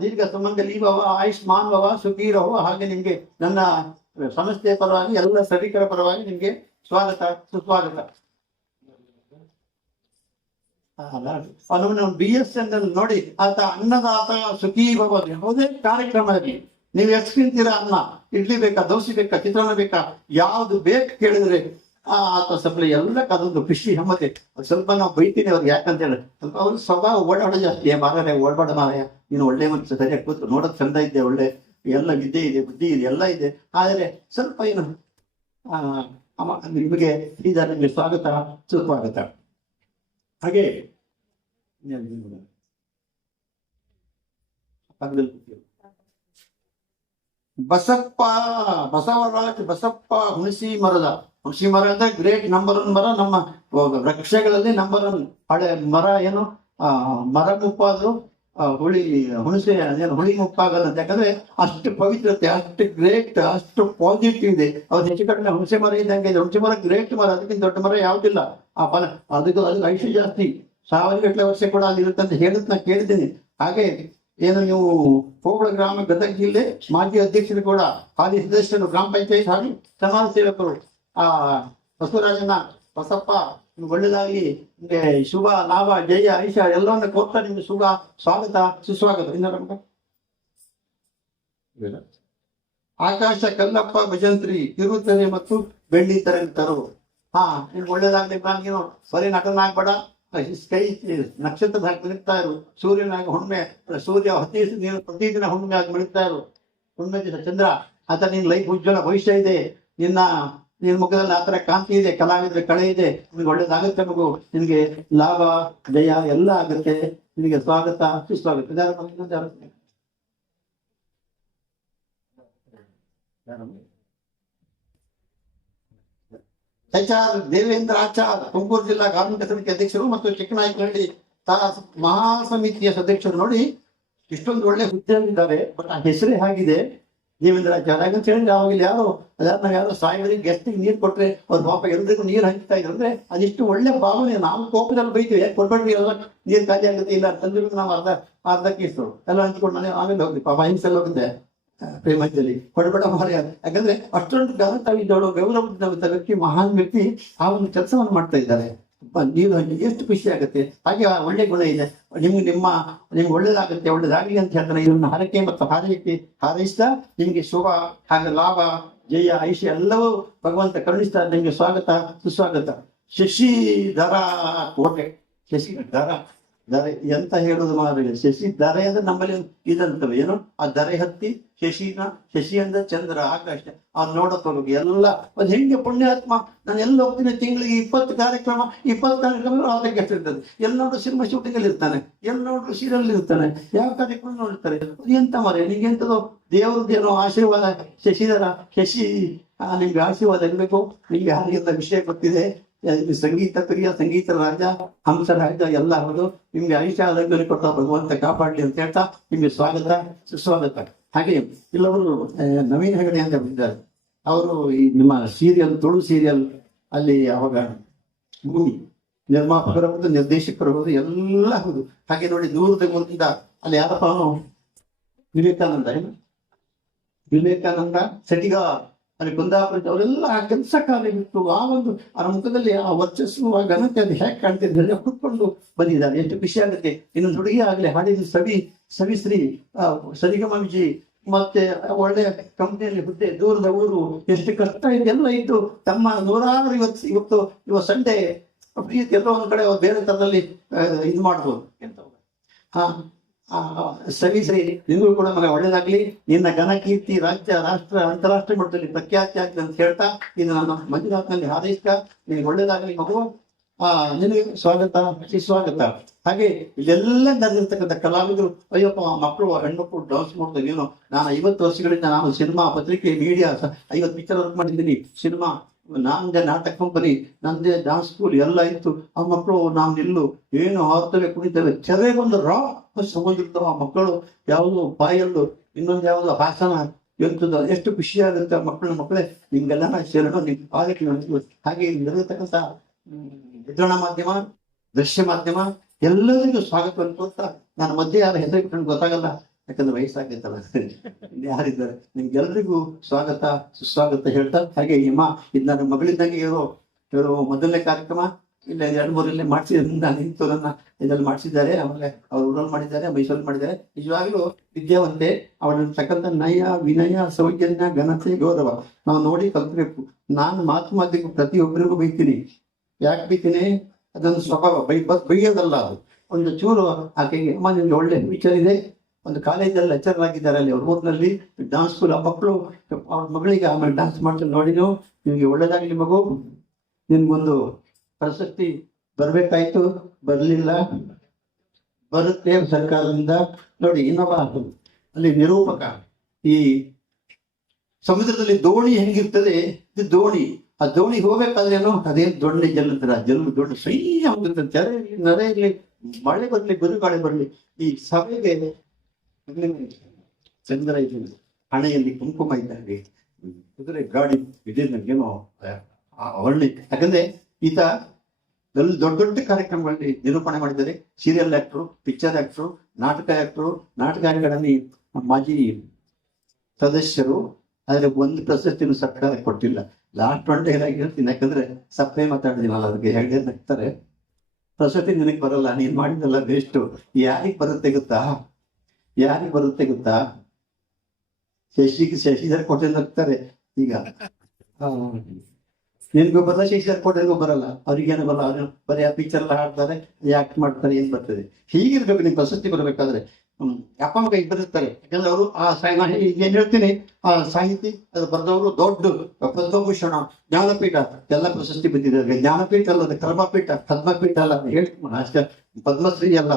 ದೀರ್ಘ ಸುಮಂಗಲಿ ಭವ, ಆಯುಷ್ಮಾನ್ ಭವ, ಸುಖೀ ಭವ. ಹಾಗೆ ನಿಮ್ಗೆ ನನ್ನ ಸಂಸ್ಥೆಯ ಪರವಾಗಿ, ಎಲ್ಲ ಸಭಿಕರ ಪರವಾಗಿ ನಿಮ್ಗೆ ಸ್ವಾಗತ ಸುಸ್ವಾಗತ. BSNL ನೋಡಿ, ಆತ ಅನ್ನದಾತ ಸುಖೀ ಭವ. ಯಾವುದೇ ಕಾರ್ಯಕ್ರಮದಲ್ಲಿ ನೀವು ಎಷ್ಟು ತಿಂತೀರಾ, ಅನ್ನ, ಇಡ್ಲಿ ಬೇಕಾ, ದೋಸೆ ಬೇಕಾ, ಚಿತ್ರಾನ್ನ ಬೇಕಾ, ಯಾವ್ದು ಬೇಕು ಕೇಳಿದ್ರೆ ಆತ ಸಪ್ಲೈ ಎಲ್ಲ. ಅದೊಂದು ಖುಷಿ ಹಮ್ಮತೆ. ಸ್ವಲ್ಪ ನಾವು ಬೈತೀನಿ ಅವ್ರಿಗೆ, ಯಾಕಂತ ಹೇಳಿ ಸ್ವಲ್ಪ ಅವ್ರ ಸ್ವಭಾವ ಓಡಾಡೋ ಜಾಸ್ತಿ. ಮಾರಾಯ ಓಡಾಡ ಮಾರಾಯ, ನೀನು ಒಳ್ಳೆ ಮನುಷ್ಯ, ಸರಿಯಾಗಿ ಕೂತು ನೋಡೋದು ಚಂದ ಇದ್ದೆ, ಒಳ್ಳೆ ಎಲ್ಲ ವಿದ್ಯೆ ಇದೆ, ಬುದ್ಧಿ ಇದೆ, ಎಲ್ಲ ಇದೆ. ಆದರೆ ಸ್ವಲ್ಪ ಏನು ನಿಮಗೆ ನಿಮಗೆ ಸ್ವಾಗತ ಸುಸ್ವಾಗತ. ಹಾಗೆ ಬಸವರಾಜ್ ಬಸಪ್ಪ ಹುಣಸಿ ಮರದ. ಹುಣಸಿ ಮರ ಅಂದ್ರೆ ಗ್ರೇಟ್ ನಂಬರ್ 1 ಮರ, ನಮ್ಮ ವೃಕ್ಷಗಳಲ್ಲಿ ನಂಬರ್ 1 ಹಳೆ ಮರ. ಏನು ಮರ ಮುಪ್ಪಾದ್ರು ಹುಣಸೆ ಅದೇನು ಹುಳಿ ಮುಪ್ಪಾಗಲ್ಲ ಅಂತ. ಯಾಕಂದ್ರೆ ಅಷ್ಟು ಪವಿತ್ರತೆ, ಅಷ್ಟು ಗ್ರೇಟ್, ಅಷ್ಟು ಪಾಸಿಟಿವ್ ಇದೆ. ಅವ್ರು ಹೆಚ್ಚು ಕಡಿಮೆ ಹುಣಸೆ ಮರ ಇದ್ದಂಗೆ ಇದೆ. ಹುಣಸೆ ಮರ ಗ್ರೇಟ್ ಮರ, ಅದಕ್ಕಿಂತ ದೊಡ್ಡ ಮರ ಯಾವ್ದಿಲ್ಲ. ಆ ಫಲ ಅದಕ್ಕೆ ಐಶ್ವರ್ಯ ಜಾಸ್ತಿ, 1000 ಗಟ್ಟಲೆ ವರ್ಷ ಕೂಡ ಅಲ್ಲಿರುತ್ತೆ ಅಂತ ಹೇಳುತ್ತ ನಾ ಕೇಳಿದ್ದೀನಿ. ಹಾಗೆ ಏನು ನೀವು ಹೋಬಳ ಗ್ರಾಮ, ಗದಗ ಜಿಲ್ಲೆ, ಮಾಜಿ ಅಧ್ಯಕ್ಷರು ಕೂಡ, ಹಾಲಿ ಸದಸ್ಯರು, ಗ್ರಾಮ ಪಂಚಾಯತ್ ಹಾಗೂ ಸಮಾಜ ಸೇವಕರು. ಬಸವರಾಜನ ಬಸಪ್ಪ ಒಳ್ಳೆದಾಗಿ ನಿಮಗೆ ಶುಭ, ಲಾಭ, ಜಯ, ಐಷ ಎಲ್ಲವನ್ನ ಕೊಡ್ತಾ ನಿಮ್ಗೆ ಶುಭ ಸ್ವಾಗತ ಸುಸ್ವಾಗತ. ಆಕಾಶ ಕಲ್ಲಪ್ಪ ಭಜಂತ್ರಿ, ಕಿರುತೆರೆ ಮತ್ತು ಬೆಳ್ಳಿ ತರಂತರು. ನಿಮ್ಗೆ ಒಳ್ಳೇದಾಗ್ಲಿ. ನೀನು ಬರೀ ನಟನಾಗ್ಬೇಡ, ಸ್ಕೈ ನಕ್ಷತ್ರದ ಹಾಕಿ ಮಿಳಿತಾ ಇರು, ಸೂರ್ಯನಾಗಿ ಹುಣ್ಮೆ, ಸೂರ್ಯ ನೀನು ಪ್ರತಿದಿನ ಹುಣ್ಮೆ ಆಗಿ ಮಿಳಿತಾ ಇರು, ಹುಣ್ಮೆ ದಿನ ಚಂದ್ರ ಆತ ನಿನ್ ಲೈಫ್ ಉಜ್ವಲ ಭವಿಷ್ಯ ಇದೆ, ನಿನ್ನ ಮುಖದಲ್ಲಿ ಆತರ ಕಾಂತಿ ಇದೆ, ಕಲಾವಿದ್ರ ಕಳೆ ಇದೆ, ನಿನ್ಗೆ ಒಳ್ಳೇದಾಗುತ್ತೆ ಮಗು, ನಿನ್ಗೆ ಲಾಭ ಜಯ ಎಲ್ಲ ಆಗುತ್ತೆ, ನಿನಗೆ ಸ್ವಾಗತ ಸುಸ್ವಾಗತ. HR ದೇವೇಂದ್ರ ಆಚಾರ್, ತುಮಕೂರು ಜಿಲ್ಲಾ ಕಾರ್ಮಿಕ ಸಮಿತಿ ಅಧ್ಯಕ್ಷರು ಮತ್ತು ಚಿಕ್ಕನಾಯಕನಹಳ್ಳಿ ಮಹಾಸಮಿತಿಯ ಸದಸ್ಯರು. ನೋಡಿ ಇಷ್ಟೊಂದು ಒಳ್ಳೆ ಹುದ್ದೆಯಲ್ಲಿದ್ದಾರೆ, ಬಟ್ ಆ ಹೆಸರೇ ಆಗಿದೆ ದೇವೇಂದ್ರ ಆಚಾರ್ಯ. ಹಾಗಂತ ಹೇಳಿದ್ರೆ ಅವಾಗ ಯಾರು ಅದನ್ನ ಯಾರೋ ಸಾಯಿವರಿಗೆ ಗೆಸ್ಟಿಗೆ ನೀರು ಕೊಟ್ರೆ ಅವ್ರ ಪಾಪ ಎಲ್ರಿಗೂ ನೀರು ಹಂಚ್ತಾ ಇದ್ರು ಅಂದ್ರೆ ಅದಿಷ್ಟು ಒಳ್ಳೆ ಭಾವನೆ. ನಾವು ಕೋಪದಲ್ಲಿ ಬೈತೀವಿ, ಕೊಟ್ಬಿಟ್ರಿ ಎಲ್ಲ ನೀರು ಖಾಲಿ ಆಗುತ್ತೆ, ಇಲ್ಲ ತಂದಿರೋದು ನಾವು ಅರ್ಧ ಕೇಸು ಎಲ್ಲ ಹಂಚ್ಕೊಂಡು ನಾನು ಆಮೇಲೆ ಹೋಗ್ತೀವಿ. ಪಾಪ ಹಿಂಸೆಲ್ಲ ಹೋಗಿದ್ದೆ ಪ್ರೇಮದಲ್ಲಿ ಕೊಡಬೇಡ ಮಾರ್ಯ. ಯಾಕಂದ್ರೆ ಅಷ್ಟೊಂದು ಗೌರವ ಗೌರವದ ವ್ಯಕ್ತಿ, ಮಹಾನ್ ವ್ಯಕ್ತಿ ಆ ಒಂದು ಕೆಲಸವನ್ನು ಮಾಡ್ತಾ ಇದ್ದಾರೆ. ನೀವು ಎಷ್ಟು ಖುಷಿ ಆಗುತ್ತೆ. ಹಾಗೆ ಒಳ್ಳೆ ಗುಣ ಇದೆ, ನಿಮ್ಗೆ ಒಳ್ಳೇದಾಗುತ್ತೆ, ಒಳ್ಳೇದಾಗಲಿ ಅಂತ ಹೇಳ್ತಾನೆ. ಇದನ್ನ ಹರಕೆ ಮತ್ತು ಹಾರೈಸ್ತಾ ನಿಮ್ಗೆ ಶುಭ ಹಾಗೆ ಲಾಭ ಜಯ ಐಶ್ಯ ಎಲ್ಲವೂ ಭಗವಂತ ಕರುಣಿಸ್ತಾ ನಿಮ್ಗೆ ಸ್ವಾಗತ ಸುಸ್ವಾಗತ. ಶಶಿಧರ ಕೋಟೆ, ಶಶಿಧರ ದರೆ ಎಂತ ಹೇಳುದು ಮಾತ್ರ. ಶಶಿ ದರೆ ಅಂದ್ರೆ ನಮ್ಮಲ್ಲಿ ಇದಂತವೆ ಏನು, ಆ ದರೆ ಹತ್ತಿ ಶಶಿ ಅಂದ್ರೆ ಚಂದ್ರ ಆಕಾಶ ಅವ್ರು ನೋಡಕ್ ಹೋಗಿ ಎಲ್ಲ ಅದು ಹೆಂಗೆ ಪುಣ್ಯಾತ್ಮ. ನಾನು ಎಲ್ಲ ಹೋಗ್ತೀನಿ, ತಿಂಗಳಿಗೆ 20 ಕಾರ್ಯಕ್ರಮ ಅದಕ್ಕೆ ಎಷ್ಟು ಇರ್ತದೆ. ಎಲ್ಲ ನೋಡ್ರು ಸಿನಿಮಾ ಶೂಟಿಂಗ್ ಅಲ್ಲಿ ಇರ್ತಾನೆ, ಎಲ್ಲ ನೋಡ್ರು ಸೀರಿಯಲ್ ಇರ್ತಾನೆ, ಯಾವ ಕಾರ್ಯಕ್ರಮ ನೋಡ್ತಾರೆ. ಎಂತ ಮರೆ ನಿಂಗೆ ಎಂತದೋ ದೇವ್ರದ್ದೇನೋ ಆಶೀರ್ವಾದ. ಶಶಿ ನಿಮ್ಗೆ ಆಶೀರ್ವಾದ ಇರ್ಬೇಕು. ನಿಮ್ಗೆ ಹಾಗೆಲ್ಲ ವಿಷಯ ಗೊತ್ತಿದೆ, ಸಂಗೀತ ಪ್ರಿಯ, ಸಂಗೀತ ರಾಜ, ಹಂಸ ರಾಜ ಎಲ್ಲ ಹೌದು. ನಿಮ್ಗೆ ಆಯುಷ್ಯ ಆರೋಗ್ಯ ಕೊಟ್ಟ ಭಗವಂತ ಕಾಪಾಡಲಿ ಅಂತ ಹೇಳ್ತಾ ನಿಮ್ಗೆ ಸ್ವಾಗತ ಸುಸ್ವಾಗತ. ಹಾಗೆ ಇಲ್ಲವರು ನವೀನ್ ಹೆಗಡೆ ಅಂತ ಬಂದಿದ್ದಾರೆ. ಅವರು ಈ ನಿಮ್ಮ ಸೀರಿಯಲ್ ತುಳು ಸೀರಿಯಲ್ ಅಲ್ಲಿ ಅವಾಗ ಭೂಮಿ ನಿರ್ಮಾಪಕರಬಹುದು, ನಿರ್ದೇಶಕರಬಹುದು ಎಲ್ಲ ಹೌದು. ಹಾಗೆ ನೋಡಿ ದೂರದ ಮುಂದಿಂದ ಅಲ್ಲಿ ಯಾರಪ್ಪ ವಿವೇಕಾನಂದ ಸೆಟಿಗ ಅಲ್ಲಿ ಕುಂದಾಪುರ ಅವರೆಲ್ಲ ಆ ಕೆಲಸ ಕಾರ್ಯ ಬಿಟ್ಟು ಆ ಒಂದು ಆ ಮುಖದಲ್ಲಿ ಆ ವರ್ಚಸ್ಸು ಆ ಘನತೆ ಅದು ಹೇಗೆ ಕಾಣ್ತಿದ್ರೆ ಹುಡ್ಕೊಂಡು ಬಂದಿದ್ದಾರೆ. ಎಷ್ಟು ಖುಷಿ ಆಗುತ್ತೆ. ಇನ್ನೊಂದು ಹುಡುಗಿ ಆಗ್ಲಿ ಹಾಡಿದ ಸವಿಶ್ರೀ ಸರಿಗಮ ವಿಜಿ, ಮತ್ತೆ ಒಳ್ಳೆಯ ಕಂಪ್ನಿಯಲ್ಲಿ ಹುದ್ದೆ, ದೂರದ ಊರು, ಎಷ್ಟು ಕಷ್ಟ ಇದೆ ಎಲ್ಲ ಇದ್ದು ತಮ್ಮ 100 ಇವತ್ತು ಸಂಡೇ ಪ್ರೀತಿ ಎಲ್ಲೋ ಒಂದ್ ಕಡೆ ಬೇರೆ ತರದಲ್ಲಿ ಇದು ಮಾಡ್ಬೋದು. ಸವಿಶ್ರೀ ನಿಮಗೂ ಕೂಡ ಮಗ ಒಳ್ಳೇದಾಗ್ಲಿ, ನಿನ್ನ ಘನ ಕೀರ್ತಿ ರಾಜ್ಯ ರಾಷ್ಟ್ರ ಅಂತಾರಾಷ್ಟ್ರೀಯ ಮಟ್ಟದಲ್ಲಿ ಪ್ರಖ್ಯಾತಿ ಆಗ್ತದೆ ಅಂತ ಹೇಳ್ತಾ ಇದು ನನ್ನ ಮಂಜುನಾಥ್ನಲ್ಲಿ ಹಾರೈಸ್ತಾ ನಿನಗೆ ಒಳ್ಳೇದಾಗ್ಲಿ ಮಗು, ನಿನಗೆ ಸ್ವಾಗತ ಸುಸ್ವಾಗತ. ಹಾಗೆ ಇಲ್ಲೆಲ್ಲ ನಡೆದಿರ್ತಕ್ಕಂಥ ಕಲಾವಿದರು, ಅಯ್ಯಪ್ಪ ಮಕ್ಕಳು ಹೆಣ್ಮಕ್ಳು ಡಾನ್ಸ್ ಮಾಡ್ತಾರೆ. ಏನು ನಾನು 50 ವರ್ಷಗಳಿಂದ ನಾನು ಸಿನಿಮಾ ಪತ್ರಿಕೆ ಮೀಡಿಯಾ 50 ಪಿಕ್ಚರ್ ವರ್ಕ್ ಮಾಡಿದ್ದೀನಿ. ಸಿನಿಮಾ ನಂದೇ ನಾಟಕ ಕಂಪನಿ, ನಂದೇ ಡಾನ್ಸ್ ಸ್ಕೂಲ್ ಎಲ್ಲ ಇತ್ತು. ಆ ಮಕ್ಕಳು ನಾವು ನಿಲ್ಲು ಏನು ಹಾರ್ತವೆ ಕುಣಿತವೆ, ಚೆರೆಗೊಂದು ಸಮುದ್ರದ ಆ ಮಕ್ಕಳು ಯಾವುದು ಬಾಯಲ್ಲು ಇನ್ನೊಂದು ಯಾವುದು ಹಾಸನ ಎಂತದ ಎಷ್ಟು ಖುಷಿ ಆಗುತ್ತೆ ಮಕ್ಕಳೇ. ನಿಮ್ಗೆಲ್ಲ ಸೇರೋಣ ನಿಮ್ ಪಾಲಕ್ಕೆ. ಹಾಗೆ ಇಲ್ಲಿರತಕ್ಕಂಥ ಮುದ್ರಣ ಮಾಧ್ಯಮ, ದೃಶ್ಯ ಮಾಧ್ಯಮ ಎಲ್ಲರಿಗೂ ಸ್ವಾಗತವನ್ನು ಕೊಡ್ತಾ, ನಾನು ಮಧ್ಯೆ ಯಾರ ಹೆಸರು ನನಗೆ ಗೊತ್ತಾಗಲ್ಲ, ಯಾಕಂದ್ರೆ ವಯಸ್ಸಾಗೈತಲ್ಲ, ಯಾರಿದ್ದಾರೆ ನಿಮ್ಗೆಲ್ರಿಗೂ ಸ್ವಾಗತ ಸುಸ್ವಾಗತ ಹೇಳ್ತಾ. ಹಾಗೆ ಇದು ನನ್ನ ಮಗಳಿದ್ದಂಗೆ ಇವರು ಮೊದಲನೇ ಕಾರ್ಯಕ್ರಮ ಇಲ್ಲ 2-3 ಮಾಡಿಸಿದ್ರಿಂದ ನಿಂತವರನ್ನ ಇದರಲ್ಲಿ ಮಾಡಿಸಿದ್ದಾರೆ. ಆಮೇಲೆ ಅವ್ರು ಊರಲ್ಲಿ ಮಾಡಿದ್ದಾರೆ, ಮೈಸೂರಲ್ಲಿ ಮಾಡಿದ್ದಾರೆ. ನಿಜವಾಗ್ಲೂ ವಿದ್ಯಾವಂತೆ. ಅವಳಿರ್ತಕ್ಕಂಥ ನಯ ವಿನಯ ಸೌಜನ್ಯ ಘನತೆ ಗೌರವ ನಾವು ನೋಡಿ ಕಲ್ತ್ಬೇಕು. ನಾನು ಮಾಧ್ಯಮ ಪ್ರತಿಯೊಬ್ಬರಿಗೂ ಬೈತೀನಿ. ಯಾಕೆ ಬೈತೀನಿ? ಅದೊಂದು ಸ್ವಭಾವ, ಬೈಯೋದಲ್ಲ, ಅದು ಒಂದು ಚೂರು ಆಕೆಗೆ ಅಮ್ಮ ನಿಮ್ಗೆ ಒಳ್ಳೆ ಫ್ಯೂಚರ್ ಇದೆ. ಒಂದು ಕಾಲೇಜಲ್ಲಿ ಲೆಕ್ಚರ್ ಆಗಿದ್ದಾರೆ ಅಲ್ಲಿ ಅವ್ರ ಊರಿನಲ್ಲಿ ಡಾನ್ಸ್ ಸ್ಕೂಲ್. ಆ ಮಕ್ಕಳು ಅವ್ರ ಮಗಳಿಗೆ ಆಮೇಲೆ ಡಾನ್ಸ್ ಮಾಡ್ಕೊಂಡು ನೋಡಿದ್ರು, ನಿಮ್ಗೆ ಒಳ್ಳೇದಾಗ್ಲಿ ಮಗು, ನಿಮ್ಗೊಂದು ಪ್ರಶಸ್ತಿ ಬರ್ಬೇಕಾಯ್ತು, ಬರ್ಲಿಲ್ಲ, ಬರುತ್ತೆ ಸರ್ಕಾರದಿಂದ. ನೋಡಿ ಇನ್ನೊಬ್ಬ ಅಲ್ಲಿ ನಿರೂಪಕ, ಈ ಸಮುದ್ರದಲ್ಲಿ ದೋಣಿ ಹೆಂಗಿರ್ತದೆ, ಇದು ದೋಣಿ. ಆ ದೋಣಿ ಹೋಗ್ಬೇಕಾದ್ರೆ ಏನೋ ಅದೇನು ದೊಣ್ಣೆ ದೊಡ್ಡ ಸೈನ್ಯ ಹೋಗುತ್ತೆ. ತೆರೆ ಇರಲಿ, ನರೆ ಇರಲಿ, ಮಳೆ ಬರ್ಲಿ, ಬಿರುಗಾಳಿ ಬರ್ಲಿ, ಈ ಸಭೆಗೆ ಚಂದ್ರ ಇದ್ದೀನಿ, ಹಣೆಯಲ್ಲಿ ಕುಂಕುಮ ಇದ್ದಂಗೆ, ಕುದುರೆ ಗಾಡಿ ಇದೆ ನನಗೇನೋ ವರ್ಣಿ. ಯಾಕಂದ್ರೆ ಈತ ದೊಡ್ಡ ದೊಡ್ಡ ಕಾರ್ಯಕ್ರಮಗಳಲ್ಲಿ ನಿರೂಪಣೆ ಮಾಡಿದ್ದಾರೆ. ಸೀರಿಯಲ್ ಆಕ್ಟ್ರು, ಪಿಕ್ಚರ್ ಆಕ್ಟ್ರು, ನಾಟಕ ಆಕ್ಟ್ರು, ನಾಟಕ ಅಕಾಡೆಮಿ ಮಾಜಿ ಸದಸ್ಯರು. ಆದ್ರೆ ಒಂದು ಪ್ರಶಸ್ತಿನೂ ಸರ್ಕಾರ ಕೊಟ್ಟಿಲ್ಲ. ಲಾಸ್ಟ್ ಒನ್ ಡೇ ಹೇಳ್ತೀನಿ, ಯಾಕಂದ್ರೆ ಸಪ್ಪೆ ಮಾತಾಡಿದಿನಲ್ಲ, ಅದಕ್ಕೆ ಹೇಳಿ ನಗ್ತಾರೆ. ಪ್ರಶಸ್ತಿ ನಿನಗೆ ಬರಲ್ಲ, ನೀನ್ ಮಾಡಿದಲ್ಲ ವೇಸ್ಟು. ಯಾರಿಗೆ ಬರುತ್ತೆ ಗೊತ್ತಾ? ಶಶಿಧರ್ ಕೊಟ್ಟೆ ನಗ್ತಾರೆ. ಈಗ ನಿನ್ಗೂ ಬರಲ್ಲ, ಶೇಷರ್ ಕೋಟೆಗೂ ಬರಲ್ಲ, ಅವ್ರಿಗೇನು ಬರಲ್ಲ, ಅವ್ರು ಬರೀ ಆ ಪಿಕ್ಚರ್ ಎಲ್ಲ ಹಾಡ್ತಾರೆ, ಆಕ್ಟ್ ಮಾಡ್ತಾರೆ, ಏನ್ ಬರ್ತದೆ. ಹೀಗಿರ್ಬೇಕು ನಿಮ್ ಪ್ರಶಸ್ತಿ ಬರಬೇಕಾದ್ರೆ. ಅಪ್ಪ ಮಗ ಇಬ್ಬರು ಇರ್ತಾರೆ, ಯಾಕಂದ್ರೆ ಅವರು ಏನ್ ಹೇಳ್ತೀನಿ, ಆ ಸಾಹಿತಿ ಅದು ಬರೆದವರು ದೊಡ್ಡ ಪದ್ಮಭೂಷಣ, ಜ್ಞಾನಪೀಠ ಎಲ್ಲ ಪ್ರಶಸ್ತಿ ಬಂದಿದ್ದಾರೆ. ಜ್ಞಾನಪೀಠ ಅಲ್ಲ, ಅದು ಪದ್ಮಪೀಠ ಅಲ್ಲ ಹೇಳಿ ಅಷ್ಟೇ, ಪದ್ಮಶ್ರೀ ಅಲ್ಲ.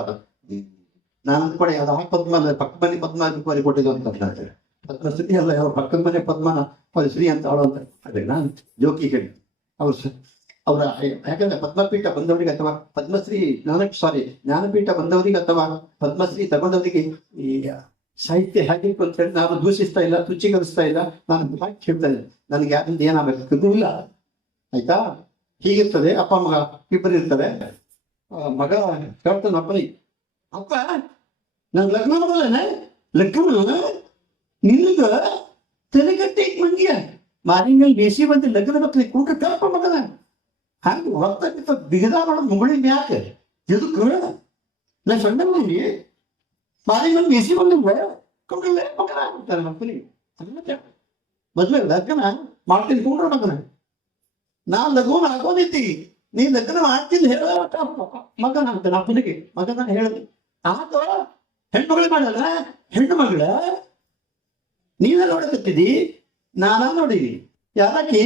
ನಾನು ಕೂಡ ಯಾವ್ದು ಆ ಪದ್ಮ ಅಲ್ಲ, ಪಕ್ಕ ಮನೆ ಪದ್ಮ ಕೊಟ್ಟಿದ್ದು ಅಂತ ಹೇಳ್ತಾರೆ. ಪದ್ಮಶ್ರೀ ಅಲ್ಲ, ಯಾವ ಪಕ್ಕದ ಮನೆ ಪದ್ಮನ ಶ್ರೀ ಅಂತ ಹೇಳುವಂತ. ಅದೇ ನಾನು ಜೋಕಿ ಹೇಳಿ ಅವರ ಯಾಕಂದ್ರೆ ಪದ್ಮಪೀಠ ಬಂದವರಿಗೆ ಅಥವಾ ಪದ್ಮಶ್ರೀ ಜ್ಞಾನಪೀಠ ಬಂದವರಿಗೆ ಅಥವಾ ಪದ್ಮಶ್ರೀ ತಗೊಂಡವರಿಗೆ ಈ ಸಾಹಿತ್ಯ ಹೇಗೆ ಅಂತ ಹೇಳಿ ನಾನು ದೂಷಿಸ್ತಾ ಇಲ್ಲ, ತುಚ್ಛೀಕರಿಸ್ತಾ ಇಲ್ಲ, ನಾನು ಹಾಕಿ ಹೇಳ್ತಾ ಇಲ್ಲ. ನನಗೆ ಯಾರಿಂದ ಏನಾಗಬೇಕು ಇಲ್ಲ, ಆಯ್ತಾ. ಹೀಗಿರ್ತದೆ, ಅಪ್ಪ ಮಗ ಇಬ್ಬರು ಇರ್ತಾರೆ. ಮಗ ಹೇಳ್ತಾನೆ ಅಪ್ಪನಿಗೆ, ಅಪ್ಪ ನಾನು ಲಗ್ನ ಮಾಡಲೇನೆ, ಲಗ್ನ ನಿನ್ಗ ತಲೆಗಟ್ಟೆ ಮಂದಿಯ ಮಾರಿನಲ್ಲಿ ಬೇಸಿ ಬಂದು ಲಗ್ನ ಮಕ್ಕಳಿಗೆ ಕೂಟ ಕಲ್ಪ ಮಗನ ಹಂಗ ಹೊರತಕ್ಕಿಂತ ಬಿಗದ ಮಾಡೋದು ಮುಗುಳಿ ಯಾಕೆ ಎದಕ್ಕೆ ನಾ ಸಣ್ಣ ಮಂದಿ ಮಾರಿನಲ್ಲಿ ಬೇಸಿ ಬಂದಿಲ್ಲ ಕೊಂಡಲ್ಲೇ ಮಗನ ಅಂತಾರೆ ಮಕ್ಕಳಿಗೆ. ಮದ್ವೆ ಲಗ್ನ ಮಾಡ್ತೀನಿ ಕೊಂಡ್ರ ಮಗನ, ನಾ ಲಘುನ ಹಾಕೋದಿತ್ತಿ, ನೀ ಲಗ್ನ ಮಾಡ್ತೀನಿ ಹೇಳ ಮಗನ ಅಂತಾನೆ ಅಪ್ಪನಿಗೆ. ಮಗನ ಹೇಳುದು ಆತ ಹೆಣ್ಮಗಳು ಮಾಡಲ್ಲ, ಹೆಣ್ಣು ಮಗಳ ನೀನ ನೋಡಕತ್ತಿದ್ದಿ, ನಾನಾ ನೋಡಿವಿ. ಯಾರಾಕಿ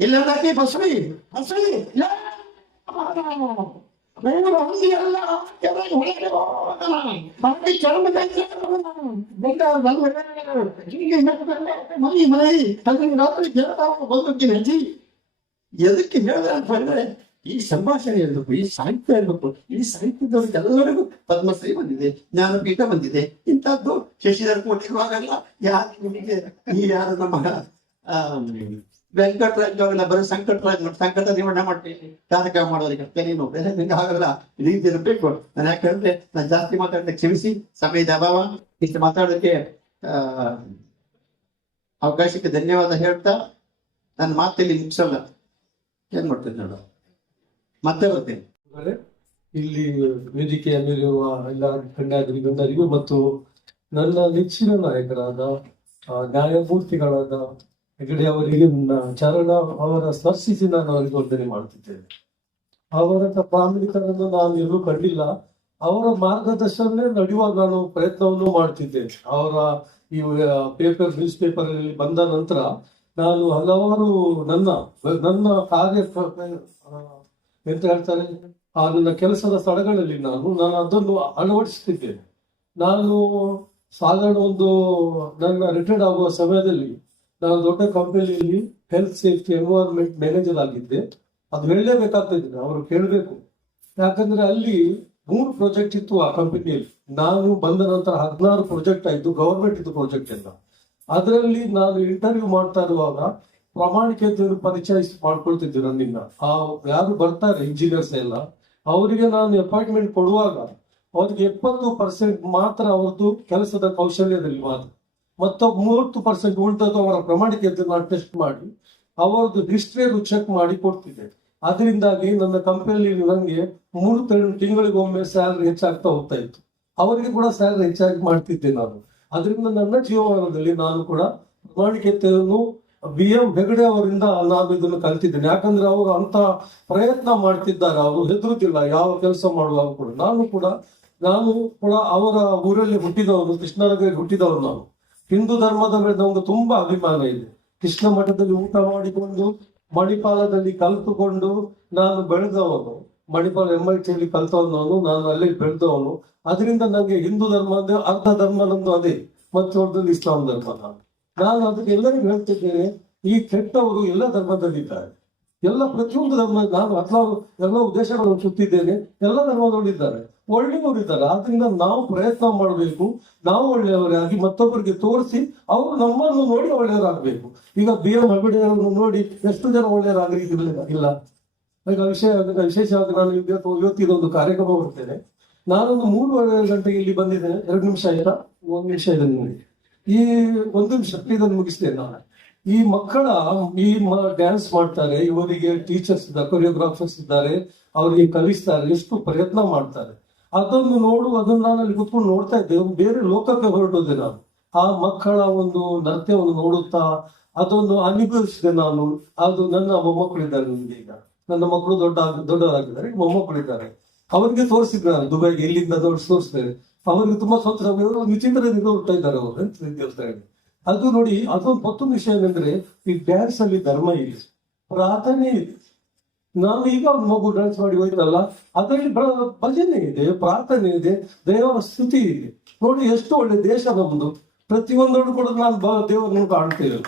ಇಲ್ಲದಾಕಿ ಬಸವಿ ಬಸವಿ ಎದಕ್ಕೆ ಹೇಳಿದ್ರೆ ಅಂತಂದ್ರೆ ಈ ಸಂಭಾಷಣೆ ಇರಬೇಕು, ಈ ಸಾಹಿತ್ಯ ಇರಬೇಕು. ಈ ಸಾಹಿತ್ಯದವ್ರಿಗೆ ಎಲ್ಲರಿಗೂ ಪದ್ಮಶ್ರೀ ಬಂದಿದೆ, ಜ್ಞಾನಪೀಠ ಬಂದಿದೆ. ಇಂಥದ್ದು ಶಶಿಧರ್ ಕೋಟಿಗೂ ಆಗಲ್ಲ. ಯಾರು ನಮ್ಮ ವೆಂಕಟರಾಜ್ ಅವೆಲ್ಲ ಬರೋ ಸಂಕಟ ನಿವಾರಣೆ ಮಾಡ್ತೀನಿ, ಕಾರ್ಯಕ್ರಮ ಮಾಡೋದಕ್ಕೆ ನೀನು ಬೇರೆ ನಿಂಗೆ ಆಗಲ್ಲ. ರೀತಿ ಇರಬೇಕು. ನಾನು ಯಾಕೆ ಹೇಳಿದ್ರೆ ನಾನು ಜಾಸ್ತಿ ಮಾತಾಡಲಿಕ್ಕೆ ಕ್ಷಮಿಸಿ, ಸಮಯದ ಅಭಾವ. ಇಷ್ಟು ಮಾತಾಡೋದಕ್ಕೆ ಅವಕಾಶಕ್ಕೆ ಧನ್ಯವಾದ ಹೇಳ್ತಾ ನನ್ನ ಮಾತಲ್ಲಿ ಮುಗಿಸಲ್ಲ. ಏನ್ ಮಾಡ್ತೇನೆ ನೋಡು, ಮತ್ತೆ ಬರ್ತೇನೆ. ಇಲ್ಲಿ ವೇದಿಕೆಯ ಮೇಲಿರುವ ಎಲ್ಲ ಗಣ್ಯರಿಗೂ ಮತ್ತು ನನ್ನ ನೆಚ್ಚಿನ ನಾಯಕರಾದ ನ್ಯಾಯಮೂರ್ತಿಗಳಾದ ಹೆಗಡೆ ಅವರಿಗೆ ನನ್ನ ಚರಣ ಅವರ ಸ್ಪರ್ಶಿಸಿ ನಾನು ಅವರಿಗೆ ವಂದನೆ ಮಾಡುತ್ತಿದ್ದೇನೆ. ಅವರ ಪ್ರಾಮಾಣಿಕರನ್ನು ನಾನು ಎಲ್ಲೂ ಕಂಡಿಲ್ಲ. ಅವರ ಮಾರ್ಗದರ್ಶನ ನಡೆಯುವಾಗ ನಾನು ಪ್ರಯತ್ನವನ್ನು ಮಾಡ್ತಿದ್ದೇನೆ. ಅವರ ಈ ನ್ಯೂಸ್ ಪೇಪರ್ ಅಲ್ಲಿ ಬಂದ ನಂತರ ನಾನು ಹಲವಾರು ನನ್ನ ಕಾರ್ಯ ಎಂತ ಹೇಳ್ತಾರೆ, ನನ್ನ ಕೆಲಸದ ಸ್ಥಳಗಳಲ್ಲಿ ನಾನು ಅದನ್ನು ಅಳವಡಿಸುತ್ತಿದ್ದೇನೆ. ನಾನು ಸಾಧಾರಣ ನನ್ನ ರಿಟೈರ್ಡ್ ಆಗುವ ಸಮಯದಲ್ಲಿ ನಾನು ದೊಡ್ಡ ಕಂಪನಿಯಲ್ಲಿ ಹೆಲ್ತ್ ಸೇಫ್ಟಿ ಎನ್ವೈರನ್ಮೆಂಟ್ ಮ್ಯಾನೇಜರ್ ಆಗಿದ್ದೆ. ಅದು ಹೇಳಲೇಬೇಕಾಗ್ತದೆ, ಅವರು ಕೇಳಬೇಕು. ಯಾಕಂದ್ರೆ ಅಲ್ಲಿ 3 ಪ್ರಾಜೆಕ್ಟ್ ಇತ್ತು ಆ ಕಂಪನಿಯಲ್ಲಿ. ನಾನು ಬಂದ ನಂತರ 16 ಪ್ರಾಜೆಕ್ಟ್ ಆಯ್ತು, ಗವರ್ಮೆಂಟ್ ಇದು ಪ್ರಾಜೆಕ್ಟ್ ಎಲ್ಲ. ಅದರಲ್ಲಿ ನಾನು ಇಂಟರ್ವ್ಯೂ ಮಾಡ್ತಾ ಇರುವಾಗ ಪ್ರಾಮಾಣಿಕತೆಯನ್ನು ಪರಿಚಯ ಮಾಡ್ಕೊಳ್ತಿದ್ದೆ ನನ್ನಿಂದ. ಯಾರು ಬರ್ತಾರೆ ಇಂಜಿನಿಯರ್ಸ್ ಎಲ್ಲ, ಅವರಿಗೆ ನಾನು ಅಪಾಯಿಂಟ್ಮೆಂಟ್ ಕೊಡುವಾಗ ಅವ್ರಿಗೆ 70% ಮಾತ್ರ ಅವ್ರದ್ದು ಕೆಲಸದ ಕೌಶಲ್ಯದಲ್ಲಿ ಮಾತ್ರ, ಮತ್ತು 30% ಉಳಿದದ್ದು ಅವರ ಪ್ರಾಮಾಣಿಕತೆಯನ್ನು ಟೆಸ್ಟ್ ಮಾಡಿ ಅವರದ್ದು ಹಿಸ್ಟ್ರಿಯನ್ನು ಚೆಕ್ ಮಾಡಿ ಕೊಡ್ತಿದ್ದೆ. ಅದರಿಂದಾಗಿ ನನ್ನ ಕಂಪನಿಯಲ್ಲಿ ನನಗೆ 3 ತಿಂಗಳಿಗೊಮ್ಮೆ ಸ್ಯಾಲರಿ ಹೆಚ್ಚಾಗ್ತಾ ಹೋಗ್ತಾ ಇತ್ತು. ಅವರಿಗೆ ಕೂಡ ಸ್ಯಾಲರಿ ಹೆಚ್ಚಾಗಿ ಮಾಡ್ತಿದ್ದೆ ನಾನು. ಅದರಿಂದ ನನ್ನ ಜೀವನದಲ್ಲಿ ನಾನು ಕೂಡ ಪ್ರಾಮಾಣಿಕತೆಯನ್ನು BM ಹೆಗಡೆ ಅವರಿಂದ ನಾನು ಇದನ್ನು ಕಲ್ತಿದ್ದೇನೆ. ಯಾಕಂದ್ರೆ ಅವರು ಅಂತ ಪ್ರಯತ್ನ ಮಾಡ್ತಿದ್ದಾರೆ, ಅವರು ಹೆದರುತ್ತಿಲ್ಲ ಯಾವ ಕೆಲಸ ಮಾಡುವಾಗ ಕೂಡ. ನಾನು ಕೂಡ ಅವರ ಊರಲ್ಲಿ ಹುಟ್ಟಿದವನು, ಕೃಷ್ಣನಗರಿಗೆ ಹುಟ್ಟಿದವನು. ನಾನು ಹಿಂದೂ ಧರ್ಮದ ಮೇಲೆ ನಮ್ಗೆ ತುಂಬಾ ಅಭಿಮಾನ ಇದೆ. ಕೃಷ್ಣ ಮಠದಲ್ಲಿ ಊಟ ಮಾಡಿಕೊಂಡು ಮಣಿಪಾಲದಲ್ಲಿ ಕಲ್ತುಕೊಂಡು ನಾನು ಬೆಳೆದವನು. ಮಣಿಪಾಲ MIT ಯಲ್ಲಿ ಕಲ್ತವನು ನಾನು, ಅಲ್ಲಿ ಬೆಳೆದವನು. ಅದರಿಂದ ನನಗೆ ಹಿಂದೂ ಧರ್ಮ ಅಂದ್ರೆ ಅರ್ಧ ಧರ್ಮ ನಮ್ದು ಅದೇ, ಮತ್ತು ಇಸ್ಲಾಂ ಧರ್ಮ. ನಾನು ಅದಕ್ಕೆ ಎಲ್ಲರಿಗೂ ಹೇಳ್ತಿದ್ದೇನೆ, ಈ ಕೆಟ್ಟವರು ಎಲ್ಲ ಧರ್ಮದಲ್ಲಿದ್ದಾರೆ, ಪ್ರತಿಯೊಂದು ಧರ್ಮ. ನಾನು ಎಲ್ಲ ದೇಶಗಳನ್ನು ಸುತ್ತಿದ್ದೇನೆ, ಎಲ್ಲ ಧರ್ಮದವರಿದ್ದಾರೆ, ಒಳ್ಳೆಯವರಿದ್ದಾರೆ. ಆದ್ರಿಂದ ನಾವು ಪ್ರಯತ್ನ ಮಾಡಬೇಕು, ನಾವು ಒಳ್ಳೆಯವರಾಗಿ ಮತ್ತೊಬ್ಬರಿಗೆ ತೋರಿಸಿ ಅವರು ನಮ್ಮನ್ನು ನೋಡಿ ಒಳ್ಳೆಯವರಾಗಬೇಕು. ಈಗ BM ಹೆಗಡೆ ಅವರನ್ನು ನೋಡಿ ಎಷ್ಟು ಜನ ಒಳ್ಳೆಯವರಾಗಲಿಕ್ಕಿಲ್ಲ ಇಲ್ಲ. ಈಗ ವಿಶೇಷವಾಗಿ ನಾನು ಇವತ್ತಿದೊಂದು ಕಾರ್ಯಕ್ರಮ ಬರ್ತೇನೆ. ನಾನೊಂದು 3:30 ಗಂಟೆಗೆ ಇಲ್ಲಿ ಬಂದಿದ್ದೇನೆ. 2 ನಿಮಿಷ ಆಯ್ತಾ? 1 ನಿಮಿಷ ಇದೆ ನಿಮಗೆ. ಈ 1 ನಿಮಿಷ ಇದನ್ನು ಮುಗಿಸ್ತೇನೆ ನಾನು. ಈ ಮಕ್ಕಳ ಡ್ಯಾನ್ಸ್ ಮಾಡ್ತಾರೆ, ಇವರಿಗೆ ಟೀಚರ್ಸ್ ಇದ್ದಾರೆ, ಕೊರಿಯೋಗ್ರಾಫರ್ಸ್ ಇದ್ದಾರೆ, ಅವರಿಗೆ ಕಲಿಸ್ತಾರೆ, ಎಷ್ಟು ಪ್ರಯತ್ನ ಮಾಡ್ತಾರೆ. ಅದನ್ನು ನಾನು ಅಲ್ಲಿ ಕುತ್ಕೊಂಡು ನೋಡ್ತಾ ಇದ್ದೆ. ಬೇರೆ ಲೋಕಕ್ಕೆ ಹೊರಟೋದೆ ನಾನು. ಆ ಮಕ್ಕಳ ಒಂದು ನೃತ್ಯವನ್ನು ನೋಡುತ್ತಾ ಅದನ್ನು ಅನುಭವಿಸಿದೆ ನಾನು. ಅದು ನನ್ನ ಮೊಮ್ಮಕ್ಕಳಿದ್ದಾರೆ ನನಗೆ. ಈಗ ನನ್ನ ಮಕ್ಕಳು ದೊಡ್ಡವರಾಗಿದ್ದಾರೆ, ಮೊಮ್ಮಕ್ಕಳಿದ್ದಾರೆ. ಅವರಿಗೆ ತೋರಿಸಿದ್ರೆ ನಾನು ದುಬೈಗೆ ಇಲ್ಲಿಂದ ತೋರಿಸ್ತೇನೆ. ಅವರಿಗೆ ತುಂಬಾ ವಿಚಿತ್ರದಿಂದ ಹುಡ್ತಾ ಇದ್ದಾರೆ ಅವರು ದೇವಸ್ಥಾನ. ಅದು ನೋಡಿ, ಅದೊಂದು ಮತ್ತೊಂದು ವಿಷಯ ಏನಂದ್ರೆ, ಈ ಡ್ಯಾನ್ಸ್ ಅಲ್ಲಿ ಧರ್ಮ ಇದೆ, ಪ್ರಾರ್ಥನೆ ಇದೆ. ನಾನು ಈಗ ಒಂದು ಮಗು ಡ್ಯಾನ್ಸ್ ಮಾಡಿ ಹೋಯ್ತಲ್ಲ, ಅದರಲ್ಲಿ ಭಜನೆ ಇದೆ, ಪ್ರಾರ್ಥನೆ ಇದೆ, ದೇವರ ಸ್ತುತಿ ಇದೆ. ನೋಡಿ ಎಷ್ಟು ಒಳ್ಳೆ ದೇಶ ನಮ್ದು. ಪ್ರತಿಯೊಂದರಲ್ಲೂ ಕೂಡ ನಾನು ದೇವರನ್ನು ಕಾಣ್ತೇವೆ.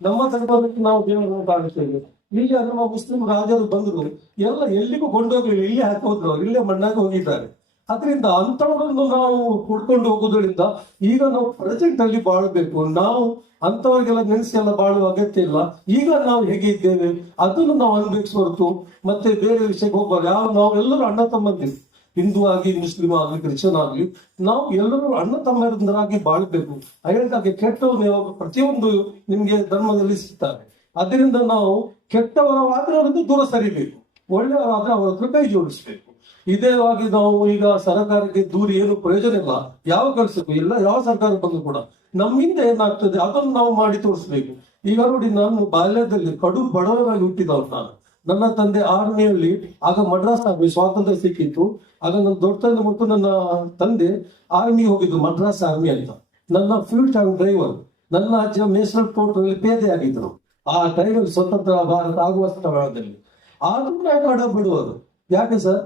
ನಮ್ಮ ಧರ್ಮದಲ್ಲಿ ನಾವು ದೇವರನ್ನು ಕಾಣುತ್ತೇವೆ. ಇಲ್ಲಿ ನಮ್ಮ ಮುಸ್ಲಿಂ ರಾಜರು ಬಂದರು, ಎಲ್ಲ ಎಲ್ಲಿಗೂ ಕೊಂಡೋಗ್ಲಿಲ್ಲ, ಇಲ್ಲೇ ಹಾಕಿ ಹೋದ್ರು, ಇಲ್ಲೇ ಮಣ್ಣಾಗಿ ಹೋಗಿದ್ದಾರೆ. ಅದರಿಂದ ಅಂತವರನ್ನು ನಾವು ಹುಡ್ಕೊಂಡು ಹೋಗೋದ್ರಿಂದ ಈಗ ನಾವು ಪ್ರೆಸೆಂಟ್ ಅಲ್ಲಿ ಬಾಳ್ಬೇಕು. ನಾವು ಅಂತವರಿಗೆಲ್ಲ ನೆನೆಸಿ ಎಲ್ಲ ಬಾಳುವ ಅಗತ್ಯ ಇಲ್ಲ. ಈಗ ನಾವು ಹೇಗೆ ಇದ್ದೇವೆ ಅದನ್ನು ನಾವು ಅನ್ಬೇಕು ಹೊರತು ಮತ್ತೆ ಬೇರೆ ವಿಷಯಕ್ಕೆ ಹೋಗ್ಬಾರ್ದು. ನಾವೆಲ್ಲರೂ ಅಣ್ಣ ತಮ್ಮಂದಿರು, ಹಿಂದೂ ಆಗಿ, ಮುಸ್ಲಿಂ ಆಗಲಿ, ಕ್ರಿಶ್ಚಿಯನ್ ಆಗಲಿ, ನಾವು ಎಲ್ಲರೂ ಅಣ್ಣ ತಮ್ಮಂದರಾಗಿ ಬಾಳ್ಬೇಕು. ಹಾಗಾಗಿ ಕೆಟ್ಟವರು ಪ್ರತಿಯೊಂದು ನಿಮ್ಗೆ ಧರ್ಮದಲ್ಲಿ ಸಿಗ್ತಾರೆ. ಅದರಿಂದ ನಾವು ಕೆಟ್ಟವರಾದ್ರೆ ಅವರದ್ದು ದೂರ ಸರಿಬೇಕು, ಒಳ್ಳೆಯವರಾದ್ರೆ ಅವರ ಹತ್ರ ಕೈ ಜೋಡಿಸ್ಬೇಕು. ಇದೇ ಆಗಿ ನಾವು ಈಗ ಸರ್ಕಾರಕ್ಕೆ ದೂರ ಏನು ಪ್ರಯೋಜನ ಇಲ್ಲ, ಯಾವ ಕೆಲಸಕ್ಕೂ ಇಲ್ಲ. ಯಾವ ಸರ್ಕಾರ ಬಂದು ಕೂಡ ನಮ್ಮಿಂದ ಏನಾಗ್ತದೆ ಅದನ್ನು ನಾವು ಮಾಡಿ ತೋರಿಸ್ಬೇಕು. ಈಗ ನೋಡಿ, ನಾನು ಬಾಲ್ಯದಲ್ಲಿ ಕಡು ಬಡವರಾಗಿ ಹುಟ್ಟಿದವ್ರು. ನನ್ನ ತಂದೆ ಆರ್ಮಿಯಲ್ಲಿ, ಆಗ ಮಡ್ರಾಸ್ ಆರ್ಮಿ ಸ್ವಾತಂತ್ರ್ಯ ಸಿಕ್ಕಿತ್ತು. ಆಗ ನನ್ನ ದೊಡ್ಡ ತಂದೆ ಮತ್ತು ನನ್ನ ತಂದೆ ಆರ್ಮಿ ಹೋಗಿದ್ದು, ಮಡ್ರಾಸ್ ಆರ್ಮಿ ಅಂತ. ನನ್ನ ಫ್ಯೂಲ್ ಟ್ಯಾಂಕ್ ಡ್ರೈವರ್. ನನ್ನ ಅಜ್ಜ ಮೇಸಲ್ ಪೋರ್ಟ್ ನಲ್ಲಿ ಪೇದೆ ಆಗಿದ್ರು ಆ ಟೈಮಲ್ಲಿ, ಸ್ವತಂತ್ರ ಭಾರತ ಆಗುವ ಸ್ಥಳದಲ್ಲಿ. ಆದ್ರೂ ನಾವು ಕಡ ಬಿಡುವರು. ಯಾಕೆ ಸರ್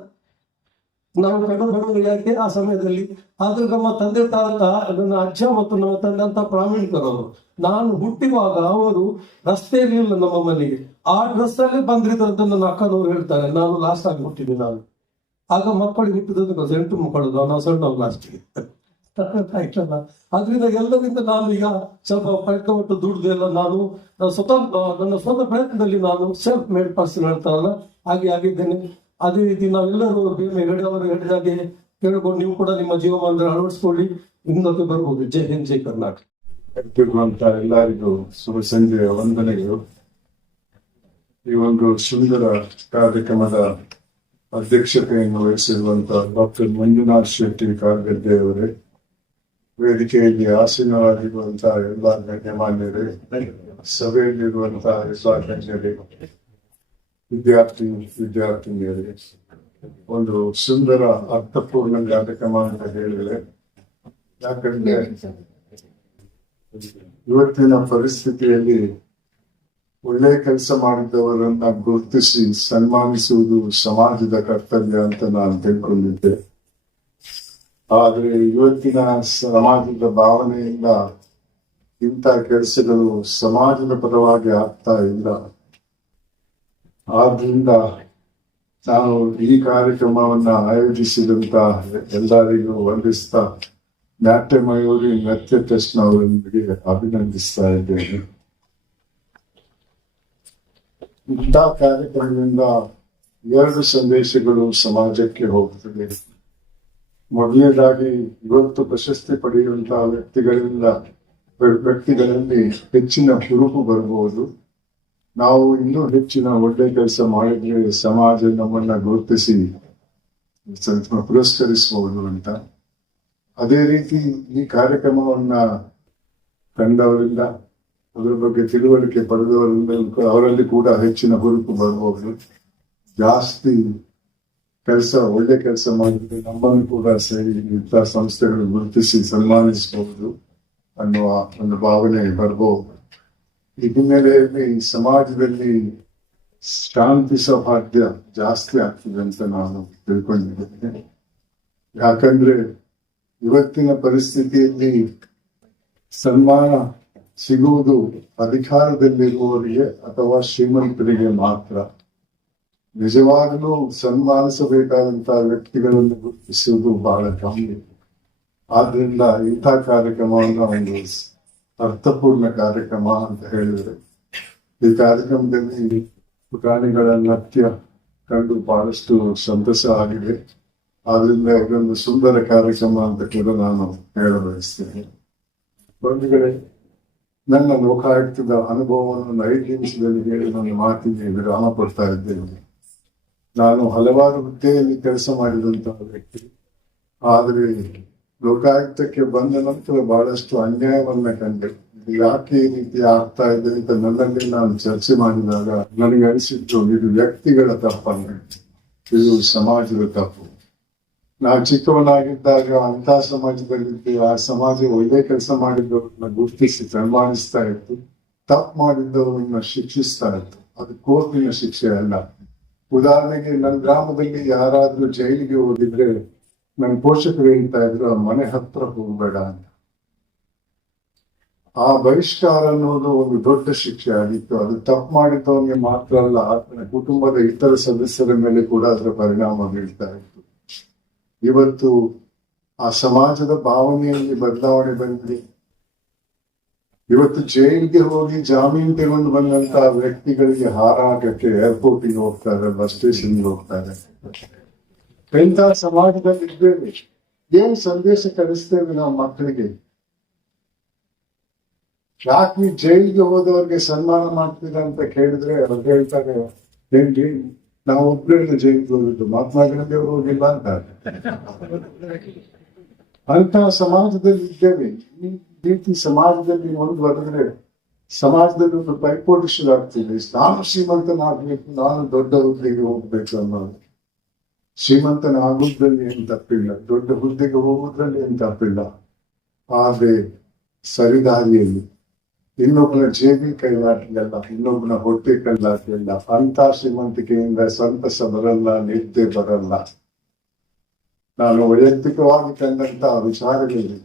ನಾವು ಕಡ ಬಿಡುವುದು ಯಾಕೆ ಆ ಸಮಯದಲ್ಲಿ? ಆದ್ರೆ ನಮ್ಮ ತಂದೆ ತಾತ, ನನ್ನ ಅಜ್ಜ ಮತ್ತು ನಮ್ಮ ತಂದೆ ಅಂತ ಪ್ರಾಮಾಣಿಕರವರು. ನಾನು ಹುಟ್ಟಿರುವಾಗ ಅವರು ರಸ್ತೆಯಲ್ಲಿ ಇಲ್ಲ ನಮ್ಮ ಮನೆಗೆ, ಆ ಡ್ರೆಸ್ ಅಲ್ಲೇ ಬಂದಿದ್ರು ಅಂತ ನನ್ನ ಅಕ್ಕನವರು ಹೇಳ್ತಾರೆ. ನಾನು ಲಾಸ್ಟ್ ಆಗಿ ಹುಟ್ಟಿದ್ದೆ. ನಾನು ಆಗ ಮಕ್ಕಳಿಗೆ ಹುಟ್ಟಿದ 8 ಮಕ್ಕಳು, ನಾವು ಸಣ್ಣ ಲಾಸ್ಟಿಗೆ ಆಯ್ತಲ್ಲ. ಅದರಿಂದ ಎಲ್ಲರಿಂದ ನಾನು ಈಗ ಸ್ವಲ್ಪ ಪೈಕಟ್ಟು ದುಡ್ದು ಎಲ್ಲ ನಾನು ನನ್ನ ಸ್ವಂತ ಪ್ರಯತ್ನದಲ್ಲಿ ನಾನು ಸೆಲ್ಫ್ ಮೇಡ್ ಪರ್ಸನ್ ಹೇಳ್ತಾರಲ್ಲ, ಹಾಗೆ ಆಗಿದ್ದೇನೆ. ಅದೇ ರೀತಿ ನಾವೆಲ್ಲರೂ ಹೆಗಡೆ ಅವರು ಹೇಳಿದಾಗೆ ಕೇಳ್ಕೊಂಡು ನೀವು ಕೂಡ ನಿಮ್ಮ ಜೀವಮಾನ ಅಳವಡಿಸ್ಕೊಳ್ಳಿ, ಹಿಂದಕ್ಕೆ ಬರ್ಬೋದು. ಜೈ ಹಿಂದ್, ಜೈ ಕರ್ನಾಟಕ. ಅಂತ ಎಲ್ಲರಿಗೂ ಶುಭ ಸಂಜೆಯ ವಂದನೆಗಳು. ಈ ಒಂದು ಸುಂದರ ಕಾರ್ಯಕ್ರಮದ ಅಧ್ಯಕ್ಷತೆಯನ್ನು ವಹಿಸಿರುವಂತಹ ಡಾಕ್ಟರ್ ಮಂಜುನಾಥ್ ಶೆಟ್ಟಿ ಕಾಗಡ್ಡೆ ಅವರೇ, ವೇದಿಕೆಯಲ್ಲಿ ಆಸೀನರಾಗಿರುವಂತಹ ಎಲ್ಲ ಗಣ್ಯಮಾನ್ಯರೇ, ಸಭೆಯಲ್ಲಿರುವಂತಹ ಎಲ್ಲ ಗಣ್ಯರೇ, ವಿದ್ಯಾರ್ಥಿನಿಯರೇ, ಒಂದು ಸುಂದರ ಅರ್ಥಪೂರ್ಣ ಕಾರ್ಯಕ್ರಮ ಅಂತ ಹೇಳಿದ್ರೆ, ಯಾಕಂದ್ರೆ ಇವತ್ತಿನ ಪರಿಸ್ಥಿತಿಯಲ್ಲಿ ಒಳ್ಳೆ ಕೆಲಸ ಮಾಡಿದವರನ್ನ ಗುರುತಿಸಿ ಸನ್ಮಾನಿಸುವುದು ಸಮಾಜದ ಕರ್ತವ್ಯ ಅಂತ ನಾನು ತಿಳ್ಕೊಂಡಿದ್ದೆ. ಆದ್ರೆ ಇವತ್ತಿನ ಸಮಾಜದ ಭಾವನೆಯಿಂದ ಇಂಥ ಕೆಲಸಗಳು ಸಮಾಜದ ಪರವಾಗಿ ಆಗ್ತಾ ಇಲ್ಲ. ಆದ್ರಿಂದ ನಾನು ಈ ಕಾರ್ಯಕ್ರಮವನ್ನ ಆಯೋಜಿಸಿದಂತ ಎಲ್ಲರಿಗೂ ವಂದಿಸ್ತಾ, ನಾಟ್ಯ ಮಯೂರಿ ನೃತ್ಯ ಟ್ರಸ್ಟ್ ಅವರೊಂದಿಗೆ ಅಭಿನಂದಿಸ್ತಾ ಇದ್ದೇನೆ. ಇಂಥ ಕಾರ್ಯಕ್ರಮದಿಂದ 2 ಸಂದೇಶಗಳು ಸಮಾಜಕ್ಕೆ ಹೋಗುತ್ತದೆ. ಮೊದಲನೇದಾಗಿ, ಇವತ್ತು ಪ್ರಶಸ್ತಿ ಪಡೆಯುವಂತಹ ವ್ಯಕ್ತಿಗಳಲ್ಲಿ ಹೆಚ್ಚಿನ ಹುರುಪು ಬರಬಹುದು. ನಾವು ಇನ್ನೂ ಹೆಚ್ಚಿನ ಒಳ್ಳೆ ಕೆಲಸ ಮಾಡಿದ್ರೆ ಸಮಾಜ ನಮ್ಮನ್ನ ಗುರುತಿಸಿ ಪುರಸ್ಕರಿಸಬಹುದು ಅಂತ. ಅದೇ ರೀತಿ ಈ ಕಾರ್ಯಕ್ರಮವನ್ನ ಕಂಡವರಿಂದ, ಅದರ ಬಗ್ಗೆ ತಿಳುವಳಿಕೆ ಪಡೆದವರಿಂದ ಅವರಲ್ಲಿ ಕೂಡ ಹೆಚ್ಚಿನ ಹುರುಪು ಬರಬಹುದು. ಜಾಸ್ತಿ ಒಳ್ಳೆ ಕೆಲಸ ಮಾಡಿದ್ರೆ ನಮ್ಮನ್ನು ಕೂಡ ಸರಿ ಇಂಥ ಸಂಸ್ಥೆಗಳು ಗುರುತಿಸಿ ಸನ್ಮಾನಿಸಬಹುದು ಅನ್ನುವ ಒಂದು ಭಾವನೆ ಬರಬಹುದು. ಈ ಹಿನ್ನೆಲೆಯಲ್ಲಿ ಸಮಾಜದಲ್ಲಿ ಶಾಂತಿ ಸೌಹಾರ್ದ ಜಾಸ್ತಿ ಆಗ್ತದೆ ಅಂತ ನಾನು ತಿಳ್ಕೊಂಡಿದ್ದೇನೆ. ಯಾಕಂದ್ರೆ ಇವತ್ತಿನ ಪರಿಸ್ಥಿತಿಯಲ್ಲಿ ಸನ್ಮಾನ ಸಿಗುವುದು ಅಧಿಕಾರದಲ್ಲಿರುವವರಿಗೆ ಅಥವಾ ಶ್ರೀಮಂತರಿಗೆ ಮಾತ್ರ. ನಿಜವಾಗಲೂ ಸನ್ಮಾನಿಸಬೇಕಾದಂತಹ ವ್ಯಕ್ತಿಗಳನ್ನು ಗುರುತಿಸುವುದು ಬಹಳ ಕಮ್ಮಿ. ಆದ್ರಿಂದ ಇಂಥ ಕಾರ್ಯಕ್ರಮವನ್ನು ಒಂದು ಅರ್ಥಪೂರ್ಣ ಕಾರ್ಯಕ್ರಮ ಅಂತ ಹೇಳಿದ್ರೆ, ಈ ಕಾರ್ಯಕ್ರಮದಲ್ಲಿ ಪುಟಾಣಿಗಳ ನೃತ್ಯ ಕಂಡು ಬಹಳಷ್ಟು ಸಂತಸ ಆಗಿದೆ. ಆದ್ರಿಂದ ಇದೊಂದು ಸುಂದರ ಕಾರ್ಯಕ್ರಮ ಅಂತ ಕೂಡ ನಾನು ಹೇಳಬಯಸ್ತೇನೆ. ಬಂಧುಗಳೇ, ನನ್ನ ಲೋಕಾಯುಕ್ತದ ಅನುಭವವನ್ನು 5 ನಿಮಿಷದಲ್ಲಿ ಹೇಳಿ ನನ್ನ ಮಾತಿಗೆ ವಿರಾಮ ಕೊಡ್ತಾ ಇದ್ದೇನೆ. ನಾನು ಹಲವಾರು ಹುದ್ದೆಯಲ್ಲಿ ಕೆಲಸ ಮಾಡಿದಂತಹ ವ್ಯಕ್ತಿ. ಆದರೆ ಲೋಕಾಯುಕ್ತಕ್ಕೆ ಬಂದ ನಂತರ ಬಹಳಷ್ಟು ಅನ್ಯಾಯವನ್ನ ಕಂಡೆ. ಯಾಕೆ ಈ ರೀತಿ ಆಗ್ತಾ ಇದೆ ಅಂತ ನನ್ನಲ್ಲಿ ನಾನು ಚರ್ಚೆ ಮಾಡಿದಾಗ ನನಗೆ ಅನಿಸಿದ್ದು, ಇದು ವ್ಯಕ್ತಿಗಳ ತಪ್ಪಲ್ಲ, ಇದು ಸಮಾಜದ ತಪ್ಪು. ನಾವು ಚಿಕ್ಕವನಾಗಿದ್ದಾಗ ಅಂತ ಸಮಾಜದಲ್ಲಿದ್ದೆ, ಆ ಸಮಾಜ ಒಳ್ಳೆ ಕೆಲಸ ಮಾಡಿದ್ದವ್ರನ್ನ ಗುರುತಿಸಿ ಸನ್ಮಾನಿಸ್ತಾ ಇತ್ತು, ತಪ್ಪು ಮಾಡಿದ್ದವ್ರನ್ನ ಶಿಕ್ಷಿಸ್ತಾ ಇತ್ತು. ಅದು ಕೋರ್ಟಿನ ಶಿಕ್ಷೆ ಅಲ್ಲ. ಉದಾಹರಣೆಗೆ ನನ್ನ ಗ್ರಾಮದಲ್ಲಿ ಯಾರಾದ್ರೂ ಜೈಲಿಗೆ ಹೋಗಿದ್ರೆ ನನ್ನ ಪೋಷಕರು ಹೇಳ್ತಾ ಇದ್ರು, ಆ ಮನೆ ಹತ್ರ ಹೋಗ್ಬೇಡ ಅಂತ. ಆ ಬಹಿಷ್ಕಾರ ಅನ್ನೋದು ಒಂದು ದೊಡ್ಡ ಶಿಕ್ಷೆ ಆಗಿತ್ತು. ಅದು ತಪ್ಪು ಮಾಡಿದ್ದವನಿಗೆ ಮಾತ್ರ ಅಲ್ಲ, ಆತನ ಕುಟುಂಬದ ಇತರ ಸದಸ್ಯರ ಮೇಲೆ ಕೂಡ ಅದರ ಪರಿಣಾಮ ಬೀಳ್ತಾ ಇತ್ತು. ಇವತ್ತು ಆ ಸಮಾಜದ ಭಾವನೆಯಲ್ಲಿ ಬದಲಾವಣೆ ಬಂದಿದೆ. ಇವತ್ತು ಜೈಲಿಗೆ ಹೋಗಿ ಜಾಮೀನು ತಗೊಂಡು ಬಂದಂತ ವ್ಯಕ್ತಿಗಳಿಗೆ ಹಾರಾಟಕ್ಕೆ ಏರ್ಪೋರ್ಟಿಗೆ ಹೋಗ್ತಾರೆ, ಬಸ್ ಸ್ಟೇಷನ್ಗೆ ಹೋಗ್ತಾರೆ. ಎಂತ ಸಮಾಜದಲ್ಲಿ ಇದ್ದೇವೆ? ಏನ್ ಸಂದೇಶ ಕಲಿಸ್ತೇವೆ ನಾವು ಮಕ್ಕಳಿಗೆ? ಯಾಕೆ ನೀವು ಜೈಲಿಗೆ ಹೋದವ್ರಿಗೆ ಸನ್ಮಾನ ಮಾಡ್ತೀರಾ ಅಂತ ಕೇಳಿದ್ರೆ ಅವ್ರು ಹೇಳ್ತಾರೆ, ಏನ್ರಿ ನಾವು ಒಬ್ಬರೇ ಜೈಲಿಗೆ ಹೋಗಿದ್ದು, ಮಹಾತ್ಮ ಗಾಂಧಿ ಅವರು ಹೋಗಿಲ್ಲ ಅಂತ. ಅಂತಹ ಸಮಾಜದಲ್ಲಿ ಇದ್ದೇವೆ. ಈ ರೀತಿ ಸಮಾಜದಲ್ಲಿ ಮುಂದುವರೆದ್ರೆ ಸಮಾಜದಲ್ಲಿ ಒಂದು ಪೈಪೋಟಿ ಶುರುವಾಗ್ತಿದೆ. ನಾನು ಶ್ರೀಮಂತನಾಗ್ಬೇಕು, ನಾನು ದೊಡ್ಡ ಹುದ್ದೆಗೆ ಹೋಗ್ಬೇಕು ಅನ್ನೋದು. ಶ್ರೀಮಂತನಾಗುವುದ್ರಲ್ಲಿ ಏನ್ ತಪ್ಪಿಲ್ಲ, ದೊಡ್ಡ ಹುದ್ದೆಗೆ ಹೋಗುವುದ್ರಲ್ಲಿ ಏನ್ ತಪ್ಪಿಲ್ಲ. ಆದ್ರೆ ಸರಿದಾರಿಯಲ್ಲಿ ಇನ್ನೊಬ್ಬನ ಜೇಬಿ ಕೈಲಾಟಲ್ಲ, ಇನ್ನೊಬ್ಬನ ಹೊಟ್ಟೆ ಕೈಲಾಟಲ್ಲ. ಅಂತ ಶ್ರೀಮಂತಿಕೆಯಿಂದ ಸಂತಸ ಬರಲ್ಲ, ನಿದ್ದೆ ಬರಲ್ಲ. ನಾನು ವೈಯಕ್ತಿಕವಾಗಿ ಕಂಡಂತ ವಿಚಾರಗಳಿವೆ.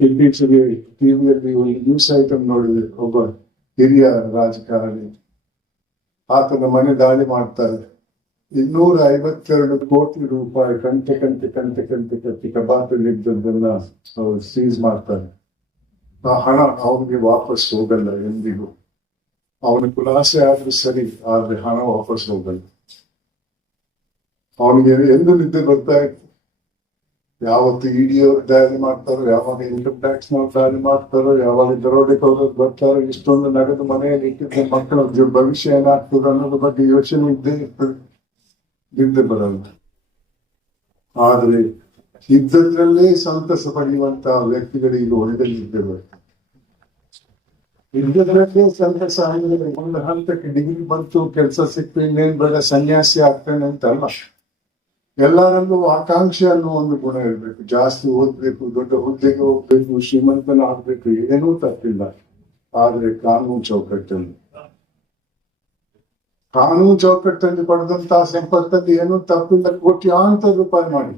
ಇತ್ತೀಚೆಗೆ ಟಿವಿಯಲ್ಲಿ ಒಂದು ನ್ಯೂಸ್ ಐಟಮ್ ನೋಡಿದೆ. ಒಬ್ಬ ಹಿರಿಯ ರಾಜಕಾರಣಿ, ಆತನ ಮನೆ ದಾಳಿ ಮಾಡ್ತಾರೆ. 252 ಕೋಟಿ ರೂಪಾಯಿ ಕಂತೆ ಕಟ್ಟಿ ಕಬಾತಲ್ಲಿ ಇದ್ದದನ್ನ ಸೀಸ್ ಮಾಡ್ತಾರೆ. ಆ ಹಣ ಅವನಿಗೆ ವಾಪಸ್ ಹೋಗಲ್ಲ ಎಂದಿಗೂ. ಅವನ ಖುಲಾಸೆ ಆದ್ರೂ ಸರಿ, ಆದ್ರೆ ಹಣ ವಾಪಸ್ ಹೋಗಲ್ಲ. ಅವನಿಗೆ ಎಂದು ನಿದ್ದೆ ಬರ್ತಾ ಇತ್ತು. ಯಾವತ್ತು ಇಡಿ ಅವ್ರು ದಾಳಿ ಮಾಡ್ತಾರೋ, ಯಾವಾಗ ಇನ್ಕಮ್ ಟ್ಯಾಕ್ಸ್ ನವ್ರು ದಾಳಿ ಮಾಡ್ತಾರೋ, ಯಾವಾಗ ದರೋಡೆಕೋರರು ಬರ್ತಾರೋ, ಇಷ್ಟೊಂದು ನಗದು ಮನೆಯಲ್ಲಿ ಇಟ್ಟಿದ್ದ ಮಕ್ಕಳ ಭವಿಷ್ಯ ಏನಾಗ್ತದೆ ಅನ್ನೋದ್ರ ಬಗ್ಗೆ ಯೋಚನೆ ಇದ್ದೇ ಇರ್ತದೆ. ನಿದ್ದೆ ಬರಲ್ಲ. ಆದ್ರೆ ಇದ್ದದ್ರಲ್ಲೇ ಸಂತಸ ಪಡೆಯುವಂತ ವ್ಯಕ್ತಿಗಳಿಗೆ ಒಳ್ಳೆ ನಿದ್ದೆ ಬರ್ತದೆ. ಇದ್ದದ್ರಲ್ಲೇ ಸಂತಸ ಅಂದ್ರೆ ಒಂದು ಹಂತಕ್ಕೆ ಡಿಗ್ರಿ ಬಂತು, ಕೆಲಸ ಸಿಕ್ತು, ಇನ್ನೇನ್ ಬೇಡ ಸನ್ಯಾಸಿ ಆಗ್ತೇನೆ ಅಂತಲ್ಲ. ಎಲ್ಲರಲ್ಲೂ ಆಕಾಂಕ್ಷೆ ಅನ್ನೋ ಒಂದು ಗುಣ ಇರಬೇಕು. ಜಾಸ್ತಿ ಓದ್ಬೇಕು, ದೊಡ್ಡ ಹುದ್ದೆಗೆ ಹೋಗ್ಬೇಕು, ಶ್ರೀಮಂತನ ಆಗ್ಬೇಕು, ಏನೂ ತಪ್ಪಿಲ್ಲ. ಆದ್ರೆ ಕಾನೂನು ಚೌಕಟ್ಟಲ್ಲಿ ಪಡೆದಂತಹ ಸಂಪತ್ತಲ್ಲಿ ಏನೂ ತಪ್ಪಿಲ್ಲ. ಕೋಟ್ಯಾಂತರ ರೂಪಾಯಿ ಮಾಡಿ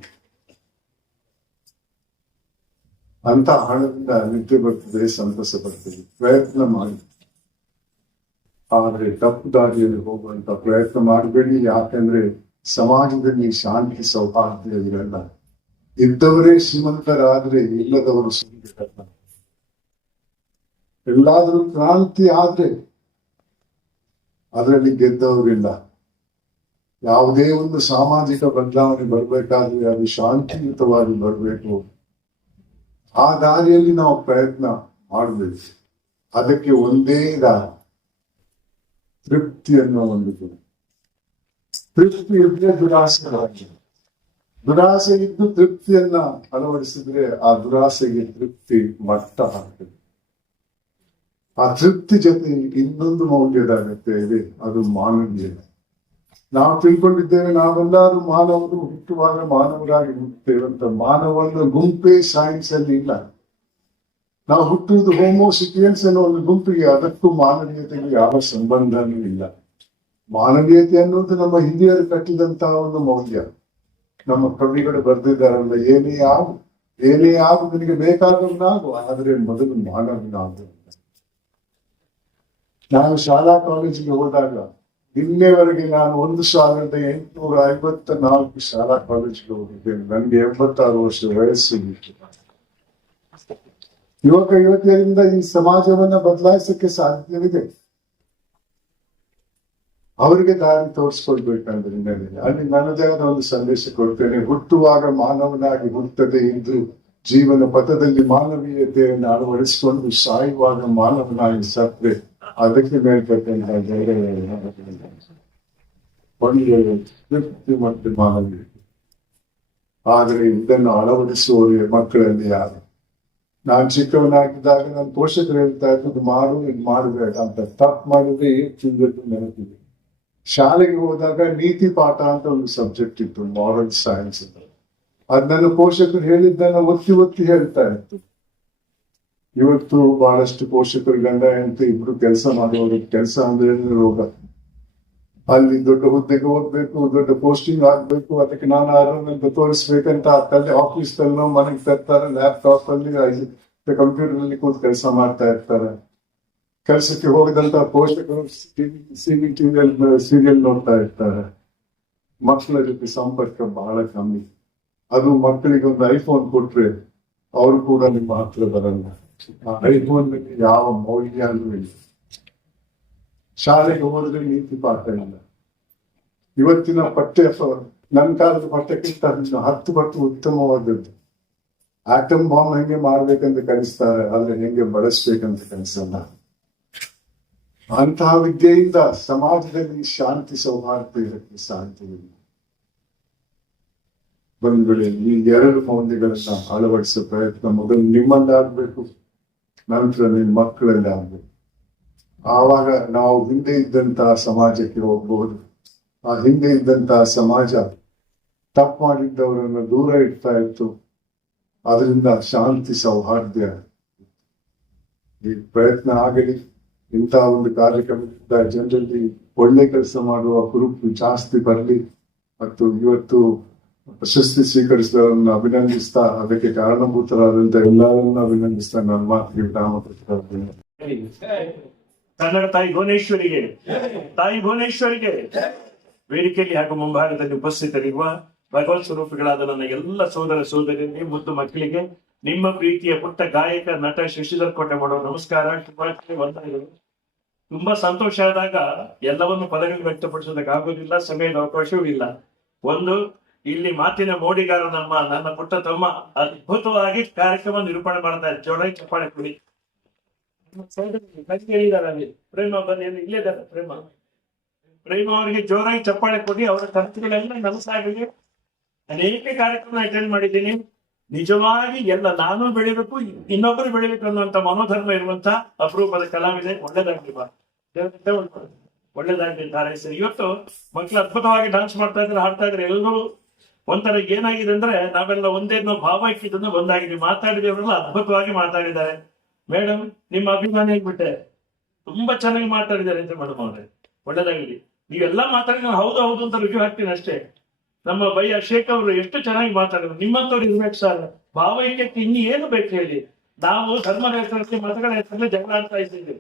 ಅಂತ ಹಣದಿಂದ ನಿದ್ದೆ ಬರ್ತದೆ, ಸಂತಸ ಬರ್ತದೆ. ಪ್ರಯತ್ನ ಮಾಡಿ, ಆದ್ರೆ ತಪ್ಪು ದಾರಿಯಲ್ಲಿ ಹೋಗುವಂತ ಪ್ರಯತ್ನ ಮಾಡಬೇಡಿ. ಯಾಕಂದ್ರೆ ಸಮಾಜದಲ್ಲಿ ಶಾಂತಿ ಸೌಹಾರ್ದ ಇರಲ್ಲ. ಇದ್ದವರೇ ಶ್ರೀಮಂತರಾದ್ರೆ ಇಲ್ಲದವರು ಸುಮ್ಮನಿರಲ್ಲ. ಎಲ್ಲಾದ್ರೂ ಕ್ರಾಂತಿ ಆದ್ರೆ ಅದರಲ್ಲಿ ಗೆದ್ದವರಿಲ್ಲ. ಯಾವುದೇ ಒಂದು ಸಾಮಾಜಿಕ ಬದಲಾವಣೆ ಬರ್ಬೇಕಾದ್ರೆ ಅದು ಶಾಂತಿಯುತವಾಗಿ ಬರಬೇಕು. ಆ ದಾರಿಯಲ್ಲಿ ನಾವು ಪ್ರಯತ್ನ ಮಾಡಬೇಕು. ಅದಕ್ಕೆ ಒಂದೇ ದಾರಿ, ತೃಪ್ತಿ ಅನ್ನೋ ಒಂದು ಗುಣ. ತೃಪ್ತಿ ಇದ್ರೆ ದುರಾಸೆ ಇದ್ದು ತೃಪ್ತಿಯನ್ನ ಅಳವಡಿಸಿದ್ರೆ ಆ ದುರಾಸೆಗೆ ತೃಪ್ತಿ ಮಟ್ಟ ಆಗ್ತದೆ. ಆ ತೃಪ್ತಿ ಜೊತೆ ಇನ್ನೊಂದು ಮೌಲ್ಯದ ಅಗತ್ಯ ಇದೆ, ಅದು ಮಾನವೀಯ. ನಾವು ತಿಳ್ಕೊಂಡಿದ್ದೇವೆ ನಾವೆಲ್ಲರೂ ಮಾನವರು, ಹುಟ್ಟುವಾಗ ಮಾನವರಾಗಿ ಹುಟ್ಟುತ್ತೇವೆ ಅಂತ. ಮಾನವನ ಗುಂಪೇ ಸೈನ್ಸ್ ಅಲ್ಲಿ ಇಲ್ಲ. ನಾವು ಹುಟ್ಟುವುದು ಹೋಮೋಸಿಪಿಯನ್ಸ್ ಅನ್ನೋ ಒಂದು ಗುಂಪಿಗೆ, ಅದಕ್ಕೂ ಮಾನವೀಯತೆಗೆ ಯಾವ ಸಂಬಂಧನೂ ಇಲ್ಲ. ಮಾನವೀಯತೆ ಅನ್ನೋದು ನಮ್ಮ ಹಿರಿಯರು ಕಟ್ಟಿದಂತಹ ಒಂದು ಮೌಲ್ಯ. ನಮ್ಮ ಕವಿಗಳು ಬರೆದಿದ್ದಾರಲ್ಲ, ಏನೇ ಆಗು ನಿನಗೆ ಬೇಕಾದವನಾಗು, ಆದ್ರೆ ಮೊದಲು ಮಾನವನಾಗು. ನಾನು ಶಾಲಾ ಕಾಲೇಜಿಗೆ ಹೋದಾಗ ಇಲ್ಲಿವರೆಗೆ ನಾನು 1854 ಶಾಲಾ ಕಾಲೇಜಿಗೆ ಹೋಗಿದ್ದೇನೆ. ನನಗೆ 86 ವರ್ಷ ವಯಸ್ಸು ಇತ್ತು. ಯುವಕರಿಂದ ಈ ಸಮಾಜವನ್ನ ಬದಲಾಯಿಸಕ್ಕೆ ಸಾಧ್ಯವಿದೆ. ಅವರಿಗೆ ದಾರಿ ತೋರಿಸ್ಕೊಳ್ಬೇಕಂದ್ರೆ ಅಲ್ಲಿ ನನ್ನದೇ ಆದ ಒಂದು ಸಂದೇಶ ಕೊಡ್ತೇನೆ. ಹುಟ್ಟುವಾಗ ಮಾನವನಾಗಿ ಹುಟ್ಟದೆ ಇದ್ದು ಜೀವನ ಪಥದಲ್ಲಿ ಮಾನವೀಯತೆಯನ್ನು ಅಳವಡಿಸಿಕೊಂಡು ಸಾಯುವಾಗ ಮಾನವನಾಗಿ ಸತ್ರೆ ಅದಕ್ಕೆ ಮೇಲ್ಪಟ್ಟಂತ ಒಂದು ತೃಪ್ತಿ ಮತ್ತು ಮಾನವೀಯತೆ. ಆದರೆ ಇದನ್ನು ಅಳವಡಿಸುವವರಿಗೆ ಮಕ್ಕಳಲ್ಲಿ ಯಾರು? ನಾನು ಚಿಕ್ಕವನಾಗಿದ್ದಾಗ ನನ್ನ ಪೋಷಕರು ಹೇಳ್ತಾ ಇದ್ದು ಮಾಡು, ಇದು ಮಾಡಬೇಡ ಅಂತ. ತಪ್ಪು ಮಾಡಿದ್ರೆ ಏನ್ ತಿಂದದ್ದು ನೆನಪಿದೆ. ಶಾಲೆಗೆ ಹೋದಾಗ ನೀತಿ ಪಾಠ ಅಂತ ಒಂದು ಸಬ್ಜೆಕ್ಟ್ ಇತ್ತು, ಮಾರಲ್ ಸೈನ್ಸ್ ಅಂತ. ಅದ್ ನನ್ನ ಪೋಷಕರು ಹೇಳಿದ್ದನ್ನ ಒತ್ತಿ ಒತ್ತಿ ಹೇಳ್ತಾ ಇತ್ತು. ಇವತ್ತು ಬಹಳಷ್ಟು ಪೋಷಕರು ಗಂಡ ಹೆಂಡತಿ ಇಬ್ರು ಕೆಲಸ ಮಾಡುವವರು, ಕೆಲಸ ಅಂದ್ರೆ ರೋಗ. ಅಲ್ಲಿ ದೊಡ್ಡ ಹುದ್ದೆಗೆ ಹೋಗ್ಬೇಕು, ದೊಡ್ಡ ಪೋಸ್ಟಿಂಗ್ ಆಗ್ಬೇಕು, ಅದಕ್ಕೆ ನಾನು ಯಾರನ್ನ ತೋರಿಸ್ಬೇಕಂತ ಅಲ್ಲಿ ಆಫೀಸ್ ಅಲ್ಲೋ ಮನೆಗೆ ತರ್ತಾರೆ, ಲ್ಯಾಪ್ಟಾಪ್ ಅಲ್ಲಿ ಕಂಪ್ಯೂಟರ್ ಅಲ್ಲಿ ಕೂತು ಕೆಲಸ ಮಾಡ್ತಾ ಇರ್ತಾರೆ. ಕೆಲಸಕ್ಕೆ ಹೋಗದಂತ ಪೋಷಕರು ಸೀರಿಯಲ್ ನೋಡ್ತಾ ಇರ್ತಾರೆ. ಮಕ್ಕಳ ಜೊತೆ ಸಂಪರ್ಕ ಬಹಳ ಕಮ್ಮಿ. ಅದು ಮಕ್ಕಳಿಗೆ ಒಂದು ಐಫೋನ್ ಕೊಟ್ರೆ ಅವರು ಕೂಡ ನಿಮ್ಮ ಹತ್ರ ಬರಲ್ಲ. ಆ ಐಫೋನ್ ಬಗ್ಗೆ ಯಾವ ಮೌಲ್ಯನೂ ಇಲ್ಲ. ಶಾಲೆಗೆ ಹೋದ್ರೆ ನೀತಿ ಪಾಠ ಇಲ್ಲ. ಇವತ್ತಿನ ಪಠ್ಯ ನನ್ನ ಕಾಲದ ಪಠ್ಯಕ್ಕಿಂತ 10 ಪಟ್ಟು ಉತ್ತಮವಾದದ್ದು. ಆಟಮ್ ಬಾಂಬ್ ಹೆಂಗೆ ಮಾಡ್ಬೇಕಂತ ಕಲಿಸ್ತಾರೆ, ಆದ್ರೆ ಹೆಂಗೆ ಬಳಸ್ಬೇಕಂತ ಕಲಿಸಲ್ಲ. ಅಂತಹ ವಿದ್ಯೆಯಿಂದ ಸಮಾಜದಲ್ಲಿ ಶಾಂತಿ ಸೌಹಾರ್ದ ಇರಕ್ಕೆ ಸಾಧ್ಯವಿಲ್ಲ. ಬಂಧುಗಳೇ, ಈ 2 ಮೌಲ್ಯಗಳನ್ನ ಅಳವಡಿಸೋ ಪ್ರಯತ್ನ ಮೊದಲು ನಿಮ್ಮಲ್ಲಿ ಆಗ್ಬೇಕು, ನಂತರ ನಿಮ್ಮ ಮಕ್ಕಳಲ್ಲಿ ಆಗ್ಬೇಕು. ಆವಾಗ ನಾವು ಹಿಂದೆ ಇದ್ದಂತಹ ಸಮಾಜಕ್ಕೆ ಹೋಗ್ಬಹುದು. ಆ ಹಿಂದೆ ಇದ್ದಂತಹ ಸಮಾಜ ತಪ್ಪು ಮಾಡಿದ್ದವರನ್ನು ದೂರ ಇಡ್ತಾ ಇತ್ತು. ಅದರಿಂದ ಶಾಂತಿ ಸೌಹಾರ್ದ ಈ ಪ್ರಯತ್ನ ಆಗಲಿ. ಇಂತಹ ಒಂದು ಕಾರ್ಯಕ್ರಮದಿಂದ ಜನರಲ್ಲಿ ಒಳ್ಳೆ ಕೆಲಸ ಮಾಡುವ ಹುರುಪು ಜಾಸ್ತಿ ಬರಲಿ. ಮತ್ತು ಇವತ್ತು ಪ್ರಶಸ್ತಿ ಸ್ವೀಕರಿಸಿದವರನ್ನು ಅಭಿನಂದಿಸ್ತಾ, ಅದಕ್ಕೆ ಕಾರಣಭೂತರಾದಂತ ಎಲ್ಲರನ್ನು ಅಭಿನಂದಿಸ್ತಾ ನನ್ನ ಮಾತಿಗೆ ವಿರಾಮ ಕೊಡ್ತಾ ಕನ್ನಡ ತಾಯಿ ಭುವನೇಶ್ವರಿಗೆ, ತಾಯಿ ಭುವನೇಶ್ವರಿಗೆ, ವೇದಿಕೆಯಲ್ಲಿ ಹಾಗೂ ಮುಂಭಾಗದಲ್ಲಿ ಉಪಸ್ಥಿತರಿರುವ ಭಗವತ್ ಸ್ವರೂಪಿಗಳಾದ ನನ್ನ ಎಲ್ಲ ಸೋದರ ಸೋದರಿಯರಿಗೆ, ಮುದ್ದು ಮಕ್ಕಳಿಗೆ, ನಿಮ್ಮ ಪ್ರೀತಿಯ ಪುಟ್ಟ ಗಾಯಕ ನಟ ಶಶಿಧರ್ ಕೋಟೆ ಮಾಡೋ ನಮಸ್ಕಾರ, ಶುಭಾಶಯ, ವಂದನೆಗಳು. ತುಂಬಾ ಸಂತೋಷ ಆದಾಗ ಎಲ್ಲವನ್ನು ಪದಗಳು ವ್ಯಕ್ತಪಡಿಸೋದಕ್ಕೆ ಆಗೋದಿಲ್ಲ, ಸಮಯದ ಅವಕಾಶವೂ ಇಲ್ಲ. ಒಂದು, ಇಲ್ಲಿ ಮಾತಿನ ಮೋಡಿಗಾರ ನನ್ನ ಪುಟ್ಟ ತಮ್ಮ ಅದ್ಭುತವಾಗಿ ಕಾರ್ಯಕ್ರಮ ನಿರೂಪಣೆ ಮಾಡ್ತಾ ಇದ್ದಾರೆ. ಜೋರಾಗಿ ಚಪ್ಪಾಳೆ ಕೊಡಿ. ಹೇಳಿದ್ದಾರೆ ಪ್ರೇಮ, ಬನ್ನಿ, ಇಲ್ಲೇ ಇದ್ದಾರೆ ಪ್ರೇಮ ಅವರಿಗೆ ಜೋರಾಗಿ ಚಪ್ಪಾಳೆ ಕೊಡಿ. ಅವರ ಕನಸುಗಳೆಲ್ಲ ನನಸಾಗಲಿ. ಅನೇಕ ಕಾರ್ಯಕ್ರಮ ಅಟೆಂಡ್ ಮಾಡಿದ್ದೀನಿ. ನಿಜವಾಗಿ ಎಲ್ಲ ನಾನು ಬೆಳಿಬೇಕು, ಇನ್ನೊಬ್ಬರು ಬೆಳಿಬೇಕು ಅನ್ನುವಂತ ಮನೋಧರ್ಮ ಇರುವಂತ ಅಪರೂಪದ ಕಲಾವಿದೆ. ಒಳ್ಳೇದಾಗ್ಲಿ ಬಾ, ಒಳ್ಳೇದಾಗ್ಲಿ ಹಾರೈಸಿ. ಇವತ್ತು ಮಕ್ಕಳು ಅದ್ಭುತವಾಗಿ ಡಾನ್ಸ್ ಮಾಡ್ತಾ ಇದ್ರೆ, ಹಾಡ್ತಾ ಇದ್ರೆ. ಎಲ್ಲರೂ ಒಂಥರ ಏನಾಗಿದೆ ಅಂದ್ರೆ, ನಾವೆಲ್ಲ ಒಂದೇ ಭಾವ ಇಕ್ಕಿದ್ದನ್ನು ಒಂದಾಗಿದೆ. ಮಾತಾಡಿದವರೆಲ್ಲ ಅದ್ಭುತವಾಗಿ ಮಾತಾಡಿದ್ದಾರೆ. ಮೇಡಮ್, ನಿಮ್ಮ ಅಭಿಮಾನಿ ಆಗ್ಬಿಟ್ಟೆ, ತುಂಬಾ ಚೆನ್ನಾಗಿ ಮಾತಾಡಿದ್ದಾರೆ ಅಂತ ಮೇಡಮ್ ಅವ್ರೆ. ಒಳ್ಳೇದಾಗಲಿ. ನೀವೆಲ್ಲ ಮಾತಾಡಿ ನಾನು ಹೌದು ಹೌದು ಅಂತ ರುಜು ಹಾಕ್ತೀನಿ ಅಷ್ಟೇ. ನಮ್ಮ ಬೈ ಅಶೇಕ್ ಅವರು ಎಷ್ಟು ಚೆನ್ನಾಗಿ ಮಾತಾಡಿದ್ರು. ನಿಮ್ಮಂತವ್ರು ಇರ್ಬೇಕು ಸರ್. ಭಾವೈಕ್ಯಕ್ಕೆ ಇನ್ನು ಏನು ಬೇಕು ಹೇಳಿ? ನಾವು ಧರ್ಮದ ಹೆಸರಲ್ಲಿ, ಮತಗಳ ಹೆಸರಲ್ಲಿ ಜಗಳ ಆಡ್ತಾ ಇದ್ದೀವಿ.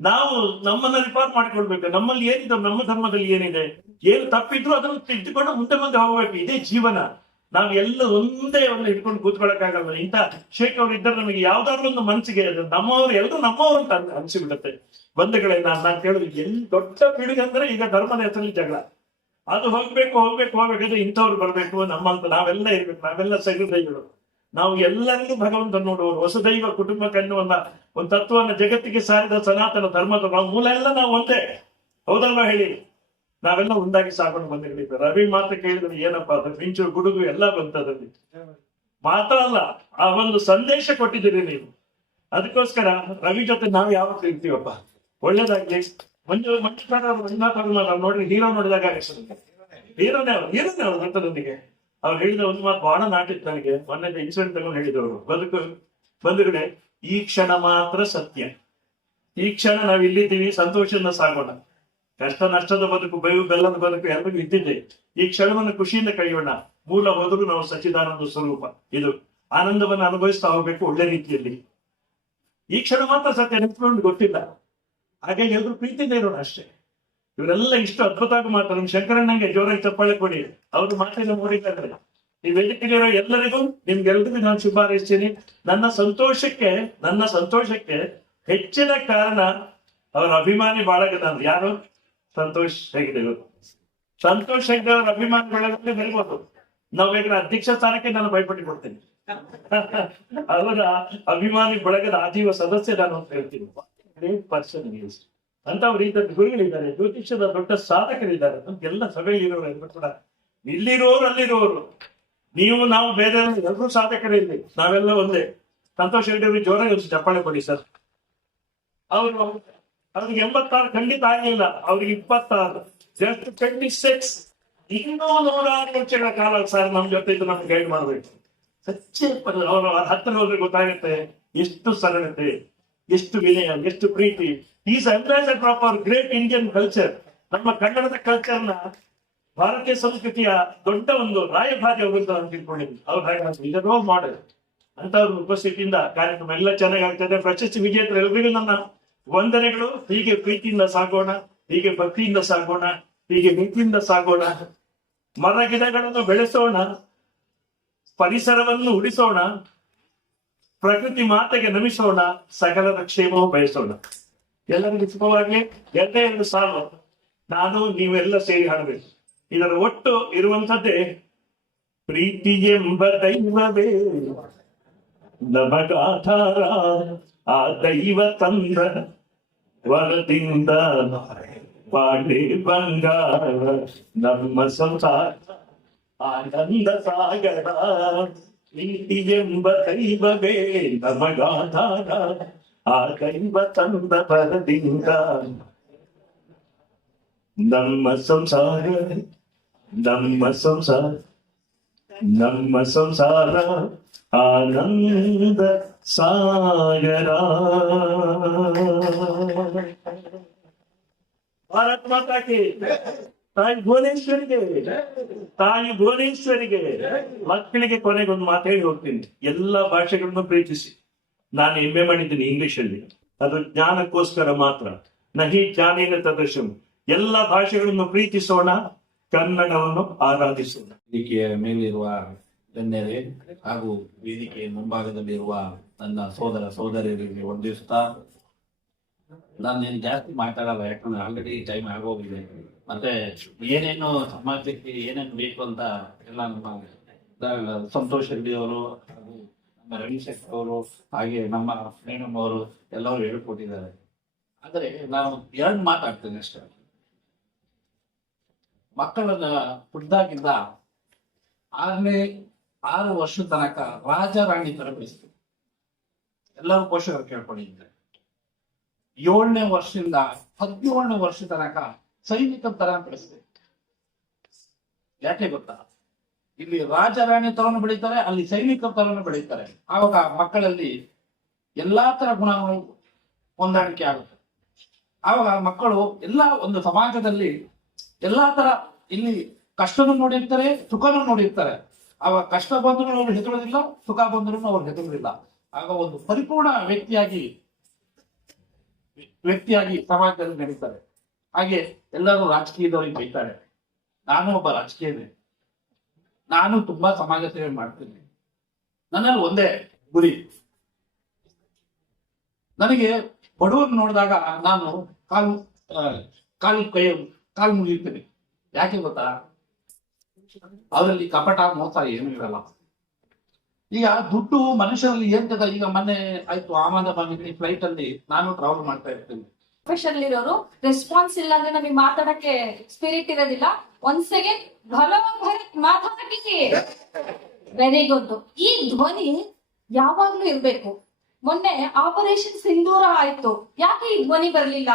ನಾವು ನಮ್ಮನ್ನ ರಿಪೇರ್ ಮಾಡ್ಕೊಳ್ಬೇಕು. ನಮ್ಮಲ್ಲಿ ಏನಿದೆ, ನಮ್ಮ ಧರ್ಮದಲ್ಲಿ ಏನಿದೆ, ಏನು ತಪ್ಪಿದ್ರು ಅದನ್ನು ತಿದ್ದುಕೊಂಡು ಮುಂದೆ ಮುಂದೆ ಹೋಗ್ಬೇಕು. ಇದೇ ಜೀವನ. ನಾವ್ ಎಲ್ಲ ಒಂದೇ ಒಂದು ಹಿಡ್ಕೊಂಡು ಕೂತ್ಕೊಳಕ್ಕಾಗಲ್ಲ. ಇಂಥ ಶೇಖ್ ಅವ್ರು ಇದ್ದರೆ ನಮಗೆ ಯಾವ್ದಾದ್ರು ಒಂದು ಮನಸ್ಸಿಗೆ ನಮ್ಮವ್ರು ಎಲ್ಲರೂ ನಮ್ಮವ್ರು ಅಂತ ಅನ್ಸಿಬಿಡುತ್ತೆ. ಬಂಧುಗಳೇ, ನಾನು ಕೇಳುದು ಎಲ್ಲಿ ದೊಡ್ಡ ಪೀಳಿಗೆ ಅಂದ್ರೆ ಈಗ ಧರ್ಮದ ಹೆಸರಲ್ಲಿ ಜಗಳ. ಅದು ಹೋಗ್ಬೇಕು ಹೋಗ್ಬೇಕಾದ್ರೆ ಇಂಥವ್ರು ಬರ್ಬೇಕು, ನಮ್ಮಂತ ನಾವೆಲ್ಲ ಇರ್ಬೇಕು. ನಾವೆಲ್ಲ ಸಹೃದಯಿಗಳು. ನಾವು ಎಲ್ಲರಿಗೂ ಭಗವಂತ ನೋಡುವರು. ವಸುದೈವ ಕುಟುಂಬಕ್ಕನ್ನು ಒಂದು ತತ್ವವನ್ನು ಜಗತ್ತಿಗೆ ಸಾರಿದ ಸನಾತನ ಧರ್ಮದ ಮೂಲ ಎಲ್ಲ ನಾವು ಒಂದೇ. ಹೌದಲ್ವಾ ಹೇಳಿ? ನಾವೆಲ್ಲ ಒಂದಾಗಿ ಸಾಕೊಂಡು ಬಂದಿರ್ಬೇಕು. ರವಿ ಮಾತ್ರ ಕೇಳಿದ್ರೆ ಏನಪ್ಪಾ ಅದು ಮಿಂಚು ಗುಡುಗು ಎಲ್ಲ ಬಂತದಲ್ಲಿ. ಮಾತ್ರ ಅಲ್ಲ, ಆ ಒಂದು ಸಂದೇಶ ಕೊಟ್ಟಿದ್ದೀರಿ ನೀವು. ಅದಕ್ಕೋಸ್ಕರ ರವಿ ಜೊತೆ ನಾವು ಯಾವತ್ತೂ ಇರ್ತೀವಪ್ಪ. ಒಳ್ಳೇದಾಗ್ಲಿ. ಮಂಜುನಾಥ್ ನೋಡ್ರಿ, ಹೀರೋ ನೋಡಿದಾಗ ಹೀರೋನೇ ಅವ್ರು ಗೊತ್ತದೊಂದಿಗೆ. ಅವ್ರು ಹೇಳಿದ ಒಂದು ಮಾತು ಬಹಳ ನಾಟಿತ್ತು ನನಗೆ. ಮೊನ್ನೆ ಇನ್ಸಿಡೆಂಟ್ ತಗೊಂಡು ಹೇಳಿದವರು, ಬಂಧುಗಳೇ, ಈ ಕ್ಷಣ ಮಾತ್ರ ಸತ್ಯ. ಈ ಕ್ಷಣ ನಾವ್ ಇಲ್ಲಿದ್ದೀವಿ, ಸಂತೋಷದಿಂದ ಸಾಗೋಣ. ಕಷ್ಟ ನಷ್ಟದ ಬದುಕು, ಬೇವು ಬೆಲ್ಲದ ಬದುಕು ಎಲ್ಲರಿಗೂ ಇದ್ದಿದೆ. ಈ ಕ್ಷಣವನ್ನು ಖುಷಿಯಿಂದ ಕಳೆಯೋಣ. ಮೂಲ ಹೋದರೂ ನಾವು ಸಚ್ಚಿದಾನಂದ ಸ್ವರೂಪ. ಇದು ಆನಂದವನ್ನು ಅನುಭವಿಸ್ತಾ ಹೋಗ್ಬೇಕು ಒಳ್ಳೆ ರೀತಿಯಲ್ಲಿ. ಈ ಕ್ಷಣ ಮಾತ್ರ ಸತ್ಯ, ನೆನಪಿಕೊಂಡು ಗೊತ್ತಿಲ್ಲ. ಹಾಗಾಗಿ ಎಲ್ರು ಪ್ರೀತಿಯಿಂದ ಇರೋಣ ಅಷ್ಟೇ. ಇವರೆಲ್ಲ ಇಷ್ಟು ಅದ್ಭುತವಾಗಿ ಮಾತಾಡೋದು. ಶಂಕರಣ್ಣಂಗೆ ಜೋರಾಗಿ ಚಪ್ಪಾಳೆ ಕೊಡಿ. ಅವರು ಮಾತಿನ ಮೂಡಿದ್ದಾರೆ. ಈ ವೇದಿಕೆಗಿರೋ ಎಲ್ಲರಿಗೂ, ನಿಮ್ಗೆಲ್ರಿಗೂ ನಾನು ಶುಭ ಹಾರೈಸ್ತೀನಿ. ನನ್ನ ಸಂತೋಷಕ್ಕೆ ಹೆಚ್ಚಿನ ಕಾರಣ ಅವರ ಅಭಿಮಾನಿ ಬಾಳಗ. ನಾನು ಯಾರು? ಸಂತೋಷ್ ಹೆಗ್ಡೆ. ಸಂತೋಷ್ ಹೆಗ್ಡೆ ಅವರ ಅಭಿಮಾನಿ ಬಳಗದಲ್ಲಿ ಬೆಳಿಬೋದು. ನಾವು ಬೇಗ ಅಧ್ಯಕ್ಷ ಸ್ಥಾನಕ್ಕೆ ನಾನು ಭಯಪಟ್ಟು ಕೊಡ್ತೇನೆ. ಅವರ ಅಭಿಮಾನಿ ಬಳಗದ ಆಜೀವ ಸದಸ್ಯ ನಾನು ಅಂತ ಹೇಳ್ತೀನಿ. ಗ್ರೇಟ್ ಪರ್ಸನ್ ಅಂತವ್ರು ಇದ್ದ ಗುರುಗಳಿದ್ದಾರೆ, ಜ್ಯೋತಿಷ್ಯದ ದೊಡ್ಡ ಸಾಧಕರಿದ್ದಾರೆ. ನಮ್ಗೆಲ್ಲ ಸಭೆಯಲ್ಲಿರೋರು ಕೂಡ, ಇಲ್ಲಿರೋರು ಅಲ್ಲಿರೋರು. ನೀವು ನಾವು ಬೇರೆ ಎಲ್ಲರೂ ಸಾಧಕರೇ ಇಲ್ಲಿ, ನಾವೆಲ್ಲ ಒಂದೇ. ಸಂತೋಷ್ ಹೆಗ್ಡೆ ಅವರಿಗೆ ಜೋರ ಚಪ್ಪಾಳೆ ಕೊಡಿ ಸರ್. ಅವ್ರಿಗೆ 86 ಖಂಡಿತ ಆಗಲಿಲ್ಲ, ಅವ್ರಿಗೆ 26, ಜಸ್ಟ್ 26. ಇನ್ನೂ 106 ವರ್ಷಗಳ ಕಾಲ ಸರ್ ನಮ್ ಜೊತೆ ಇದು ನಮ್ಗೆ ಗೈಡ್ ಮಾಡ್ಬೇಕು. ಸಚ್ಚೆ ಅವರ ಹತ್ತಿರ ಹೋದ್ರೆ ಗೊತ್ತಾಗುತ್ತೆ ಎಷ್ಟು ಸರಳತೆ, ಎಷ್ಟು ವಿನಯ, ಎಷ್ಟು ಪ್ರೀತಿ. Is ambassador of our great Indian culture. ನಮ್ಮ ಕನ್ನಡದ ಕಲ್ಚರ್ನ, ಭಾರತೀಯ ಸಂಸ್ಕೃತಿಯ ದೊಡ್ಡ ಒಂದು ರಾಯಭಾರಿ ಅವರು ಅಂತ ತಿಳ್ಕೊಂಡಿದ್ವಿ. ಅವ್ರು ಹಾಗೆ ರೋಲ್ ಮಾಡೆಲ್ ಅಂತವ್ರ ಉಪಸ್ಥಿತಿಯಿಂದ ಕಾರ್ಯಕ್ರಮ ಎಲ್ಲ ಚೆನ್ನಾಗಿ ಆಗ್ತದೆ. ಪ್ರಶಸ್ತಿ ವಿಜೇತರು ಎಲ್ರಿಗೂ ನನ್ನ ವಂದನೆಗಳು. ಹೀಗೆ ಪ್ರೀತಿಯಿಂದ ಸಾಗೋಣ, ಹೀಗೆ ಭಕ್ತಿಯಿಂದ ಸಾಗೋಣ, ಹೀಗೆ ನೀತಿಯಿಂದ ಸಾಗೋಣ. ಮರ ಗಿಡಗಳನ್ನು ಬೆಳೆಸೋಣ, ಪರಿಸರವನ್ನು ಉಳಿಸೋಣ, ಪ್ರಕೃತಿ ಮಾತೆಗೆ ನಮಿಸೋಣ, ಸಕಲರ ಕ್ಷೇಮವು ಬಯಸೋಣ. ಎಲ್ಲರಿಗೂ ಸುಖವಾಗಿ 2 ಸಾಲು ನಾನು ನೀವೆಲ್ಲ ಸೇರಿ ಹಾಡಬೇಕು. ಇದರ ಒಟ್ಟು ಇರುವಂತದ್ದೇ ಪ್ರೀತಿ ಎಂಬ ದೈವವೇ ನಮಗಾಧಾರ, ಆ ದೈವ ತಂದ ವರದಿಂದ ಬಾಳೆ ಬಂಗಾರ, ನಮ್ಮ ಸಂಸಾರ ಆನಂದ ಸಾಗರ. ಪ್ರೀತಿ ಎಂಬ ದೈವವೇ ನಮಗಾಧಾರ, ಆ ದೈವ ತಂದ ವರದಿಂದ ನಮ್ಮ ಸಂಸಾರ, ನಮ್ಮ ಸಂಸಾರ, ನಮ್ಮ ಸಂಸಾರ ಆನಂದ ಸಾಗರ. ಭಾರತ್ ಮಾತಾ ಕಿ ತಾಯಿ ಭುವನೇಶ್ವರಿಗೆ, ತಾಯಿ ಭುವನೇಶ್ವರಿಗೆ. ಮಕ್ಕಳಿಗೆ ಕೊನೆಗೊಂದು ಮಾತು ಹೇಳಿ ಹೋಗ್ತೀನಿ, ಎಲ್ಲ ಭಾಷೆಗಳನ್ನು ಪ್ರೀತಿಸಿ. ನಾನು MA ಮಾಡಿದ್ದೀನಿ ಇಂಗ್ಲಿಷ್ ಅಲ್ಲಿ, ಅದು ಜ್ಞಾನಕ್ಕೋಸ್ಕರ ಮಾತ್ರ. ನಹಿ ಜ್ಞಾನೇನ ತದೃಶಂ. ಎಲ್ಲ ಭಾಷೆಗಳನ್ನು ಪ್ರೀತಿಸೋಣ, ಕನ್ನಡವನ್ನು ಆರಾಧಿಸೋಣ. ವೇದಿಕೆಯ ಮೇಲಿರುವ ಗಣ್ಯರೇ ಹಾಗೂ ವೇದಿಕೆಯ ಮುಂಭಾಗದಲ್ಲಿರುವ ನನ್ನ ಸೋದರ ಸೋದರಿಯರಿಗೆ ವಂದಿಸುತ್ತಾ, ನಾನೇನು ಜಾಸ್ತಿ ಮಾತಾಡಲ್ಲ, ಯಾಕಂದ್ರೆ ಆಲ್ರೆಡಿ ಟೈಮ್ ಆಗೋಗಿದೆ. ಮತ್ತೆ ಏನೇನು ಸಮಾಜಕ್ಕೆ ಏನೇನು ಬೇಕು ಅಂತ ಎಲ್ಲ ನಮ್ಮ ಸಂತೋಷ್ ರೆಡ್ಡಿ ಅವರು ಹಾಗೂ ನಮ್ಮ ರವಿಶಂಕರ್ ಅವರು ಹಾಗೆ ನಮ್ಮ ಮೇಡಮ್ ಅವರು ಎಲ್ಲರೂ ಹೇಳ್ಕೊಟ್ಟಿದ್ದಾರೆ. ಆದರೆ ನಾನು 2 ಮಾತಾಡ್ತೇನೆ ಅಷ್ಟೇ. ಮಕ್ಕಳನ್ನ ಹುಟ್ಟಿದಾಗಿಂದ 6 ವರ್ಷದ ತನಕ ರಾಜ ರಾಣಿ ತರ ಬೆಳೆಸ್ತೀವಿ. ಎಲ್ಲರೂ ಪೋಷಕರು ಕೇಳ್ಕೊಂಡಿದ್ದಾರೆ. 7ನೇ ವರ್ಷದಿಂದ 17ನೇ ವರ್ಷ ತನಕ ಸೈನಿಕರ ತರ ಬೆಳೆಸ್ತೀವಿ. ಯಾಕೆ ಗೊತ್ತಾ? ಇಲ್ಲಿ ರಾಜ ರಾಣಿ ತರನು ಬೆಳೀತಾರೆ, ಅಲ್ಲಿ ಸೈನಿಕರ ತರನು ಬೆಳೀತಾರೆ. ಆವಾಗ ಮಕ್ಕಳಲ್ಲಿ ಎಲ್ಲಾ ತರ ಗುಣಗಳು ಹೊಂದಾಣಿಕೆ ಆಗುತ್ತೆ. ಆವಾಗ ಮಕ್ಕಳು ಎಲ್ಲಾ ಒಂದು ಸಮಾಜದಲ್ಲಿ ಎಲ್ಲಾ ತರ, ಇಲ್ಲಿ ಕಷ್ಟನೂ ನೋಡಿರ್ತಾರೆ, ಸುಖನೂ ನೋಡಿರ್ತಾರೆ. ಆವಾಗ ಕಷ್ಟ ಬಂದ್ರು ಅವ್ರು ಹೆದರೋದಿಲ್ಲ, ಸುಖ ಬಂದ್ರು ಅವ್ರು ಹೆದರೋದಿಲ್ಲ. ಆಗ ಒಂದು ಪರಿಪೂರ್ಣ ವ್ಯಕ್ತಿಯಾಗಿ ಸಮಾಜದಲ್ಲಿ ನಡೀತಾರೆ. ಹಾಗೆ ಎಲ್ಲರೂ ರಾಜಕೀಯದವರಿಗೆ ಬೈತಾರೆ. ನಾನು ಒಬ್ಬ ರಾಜಕೀಯನೇ, ನಾನು ತುಂಬಾ ಸಮಾಜ ಸೇವೆ ಮಾಡ್ತೀನಿ. ನನ್ನಲ್ಲಿ ಒಂದೇ ಗುರಿ, ನನಗೆ ಬಡವರು ನೋಡಿದಾಗ ನಾನು ಕಾಲು ಮುಗಿಯುತ್ತೇನೆ. ಯಾಕೆ ಗೊತ್ತಾ? ಅವರಲ್ಲಿ ಕಪಟ ಮೋಸ ಏನು ಇರಲ್ಲ. ಈಗ ದುಡ್ಡು ಮನುಷ್ಯರಲ್ಲಿ ಏನ್ ತಗ, ಈಗ ಮೊನ್ನೆ ಆಯ್ತು ಅಹಮದಾಬಾದ್ ಫ್ಲೈಟ್ ಅಲ್ಲಿ ನಾನು ಟ್ರಾವೆಲ್ ಮಾಡ್ತಾ ಇರ್ತೀನಿ. ಪ್ರೊಫೆಷನ್ ಇರೋರು ರೆಸ್ಪಾನ್ಸ್ ಇಲ್ಲ ಅಂದ್ರೆ ನಮಗೆ ಮಾತಾಡಕ್ಕೆ ಸ್ಪಿರಿಟ್ ಇರೋದಿಲ್ಲ. 1 ಸೆಕೆಂಡ್ ಭಲೋ ಭರತ್ ಮಾತಾಡಕ್ಕೆ ವೆರಿ ಗುಡ್. ಈ ಧ್ವನಿ ಯಾವಾಗ್ಲೂ ಇರ್ಬೇಕು. ಮೊನ್ನೆ ಆಪರೇಷನ್ ಸಿಂಧೂರ ಆಯ್ತು, ಯಾಕೆ ಈ ಧ್ವನಿ ಬರ್ಲಿಲ್ಲ?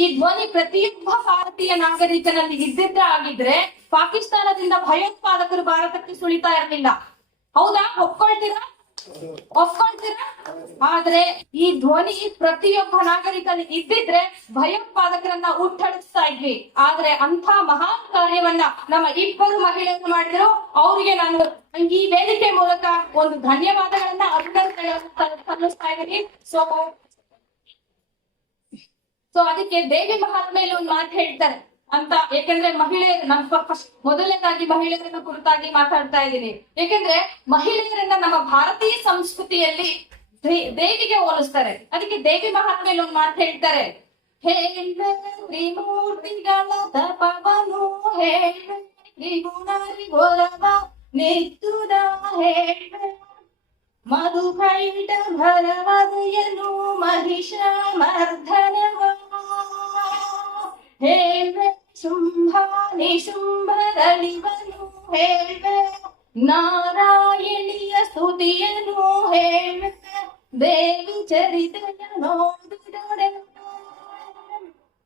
ಈ ಧ್ವನಿ ಪ್ರತಿಯೊಬ್ಬ ಭಾರತೀಯ ನಾಗರಿಕನಲ್ಲಿ ಇದ್ದಿದ್ದೇ ಆಗಿದ್ರೆ ಪಾಕಿಸ್ತಾನದಿಂದ ಭಯೋತ್ಪಾದಕರು ಭಾರತಕ್ಕೆ ಸುಳಿತಾ ಇರಲಿಲ್ಲ. ಹೌದಾ? ಒಪ್ಕೊಳ್ತೀರಾ? ಆದ್ರೆ ಈ ಧ್ವನಿ ಪ್ರತಿಯೊಬ್ಬ ನಾಗರಿಕನಿಗೆ ಇದ್ದಿದ್ರೆ ಭಯೋತ್ಪಾದಕರನ್ನ ಉಟ್ಟಳಿಸ್ತಾ ಇದ್ವಿ. ಆದ್ರೆ ಅಂತ ಮಹಾನ್ ಕಾರ್ಯವನ್ನ ನಮ್ಮ 2 ಮಹಿಳೆಯರು ಮಾಡಿದ್ರು. ಅವರಿಗೆ ನಾನು ಈ ವೇದಿಕೆ ಮೂಲಕ ಒಂದು ಧನ್ಯವಾದಗಳನ್ನ, ಅಭಿನಂದನೆಗಳನ್ನ ಸಲ್ಲಿಸ್ತಾ ಇದ್ದೀನಿ. ಸೊ ಅದಕ್ಕೆ ದೇವಿ ಮಹಾತ್ಮೆಯಲ್ಲಿ ಒಂದು ಮಾತು ಹೇಳ್ತಾರೆ ಅಂತ, ಯಾಕಂದ್ರೆ ಮಹಿಳೆಯರು ಮೊದಲನೇದಾಗಿ ಮಹಿಳೆಯರನ್ನ ಕುರಿತಾಗಿ ಮಾತಾಡ್ತಾ ಇದ್ದೀನಿ. ಯಾಕಂದ್ರೆ ಮಹಿಳೆಯರನ್ನ ನಮ್ಮ ಭಾರತೀಯ ಸಂಸ್ಕೃತಿಯಲ್ಲಿ ದೇವಿಗೆ ಹೋಲಿಸ್ತಾರೆ. ಅದಕ್ಕೆ ದೇವಿ ಮಹಾತ್ಮೆಯಲ್ಲಿ ಒಂದು ಮಾತು ಹೇಳ್ತಾರೆ, ತ್ರಿಮೂರ್ತಿಗಳ ತಪವನು ತ್ರಿಗುಣರಿಗೊರವ ನೆತ್ತುದ ಮಧುಕೈಟ ಭರವದೆಯನು ಮಹಿಷ ಮರ್ಧನವ ಶುಂಭಾನಿ ಶುಂಭರಳಿವನು ನಾರಾಯಣಿಯ ಸ್ತುತಿಯನ್ನು ಹೇಳ ದೇವಿ ಚರಿತೆಯ ನೋಡಿದೊಡೆ.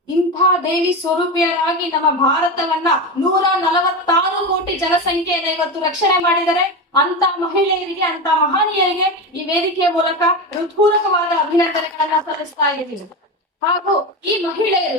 ಇಂಥ ದೇವಿ ಸ್ವರೂಪಿಯರಾಗಿ ನಮ್ಮ ಭಾರತವನ್ನ 146 ಕೋಟಿ ಜನಸಂಖ್ಯೆಯನ್ನು ಇವತ್ತು ರಕ್ಷಣೆ ಮಾಡಿದರೆ. ಅಂತ ಮಹಿಳೆಯರಿಗೆ, ಅಂತ ಮಹನೀಯರಿಗೆ ಈ ವೇದಿಕೆಯ ಮೂಲಕ ಹೃತ್ಪೂರ್ವಕವಾದ ಅಭಿನಂದನೆಗಳನ್ನ ಸಲ್ಲಿಸ್ತಾ ಇದ್ದೀವಿ. ಹಾಗೂ ಈ ಮಹಿಳೆಯರು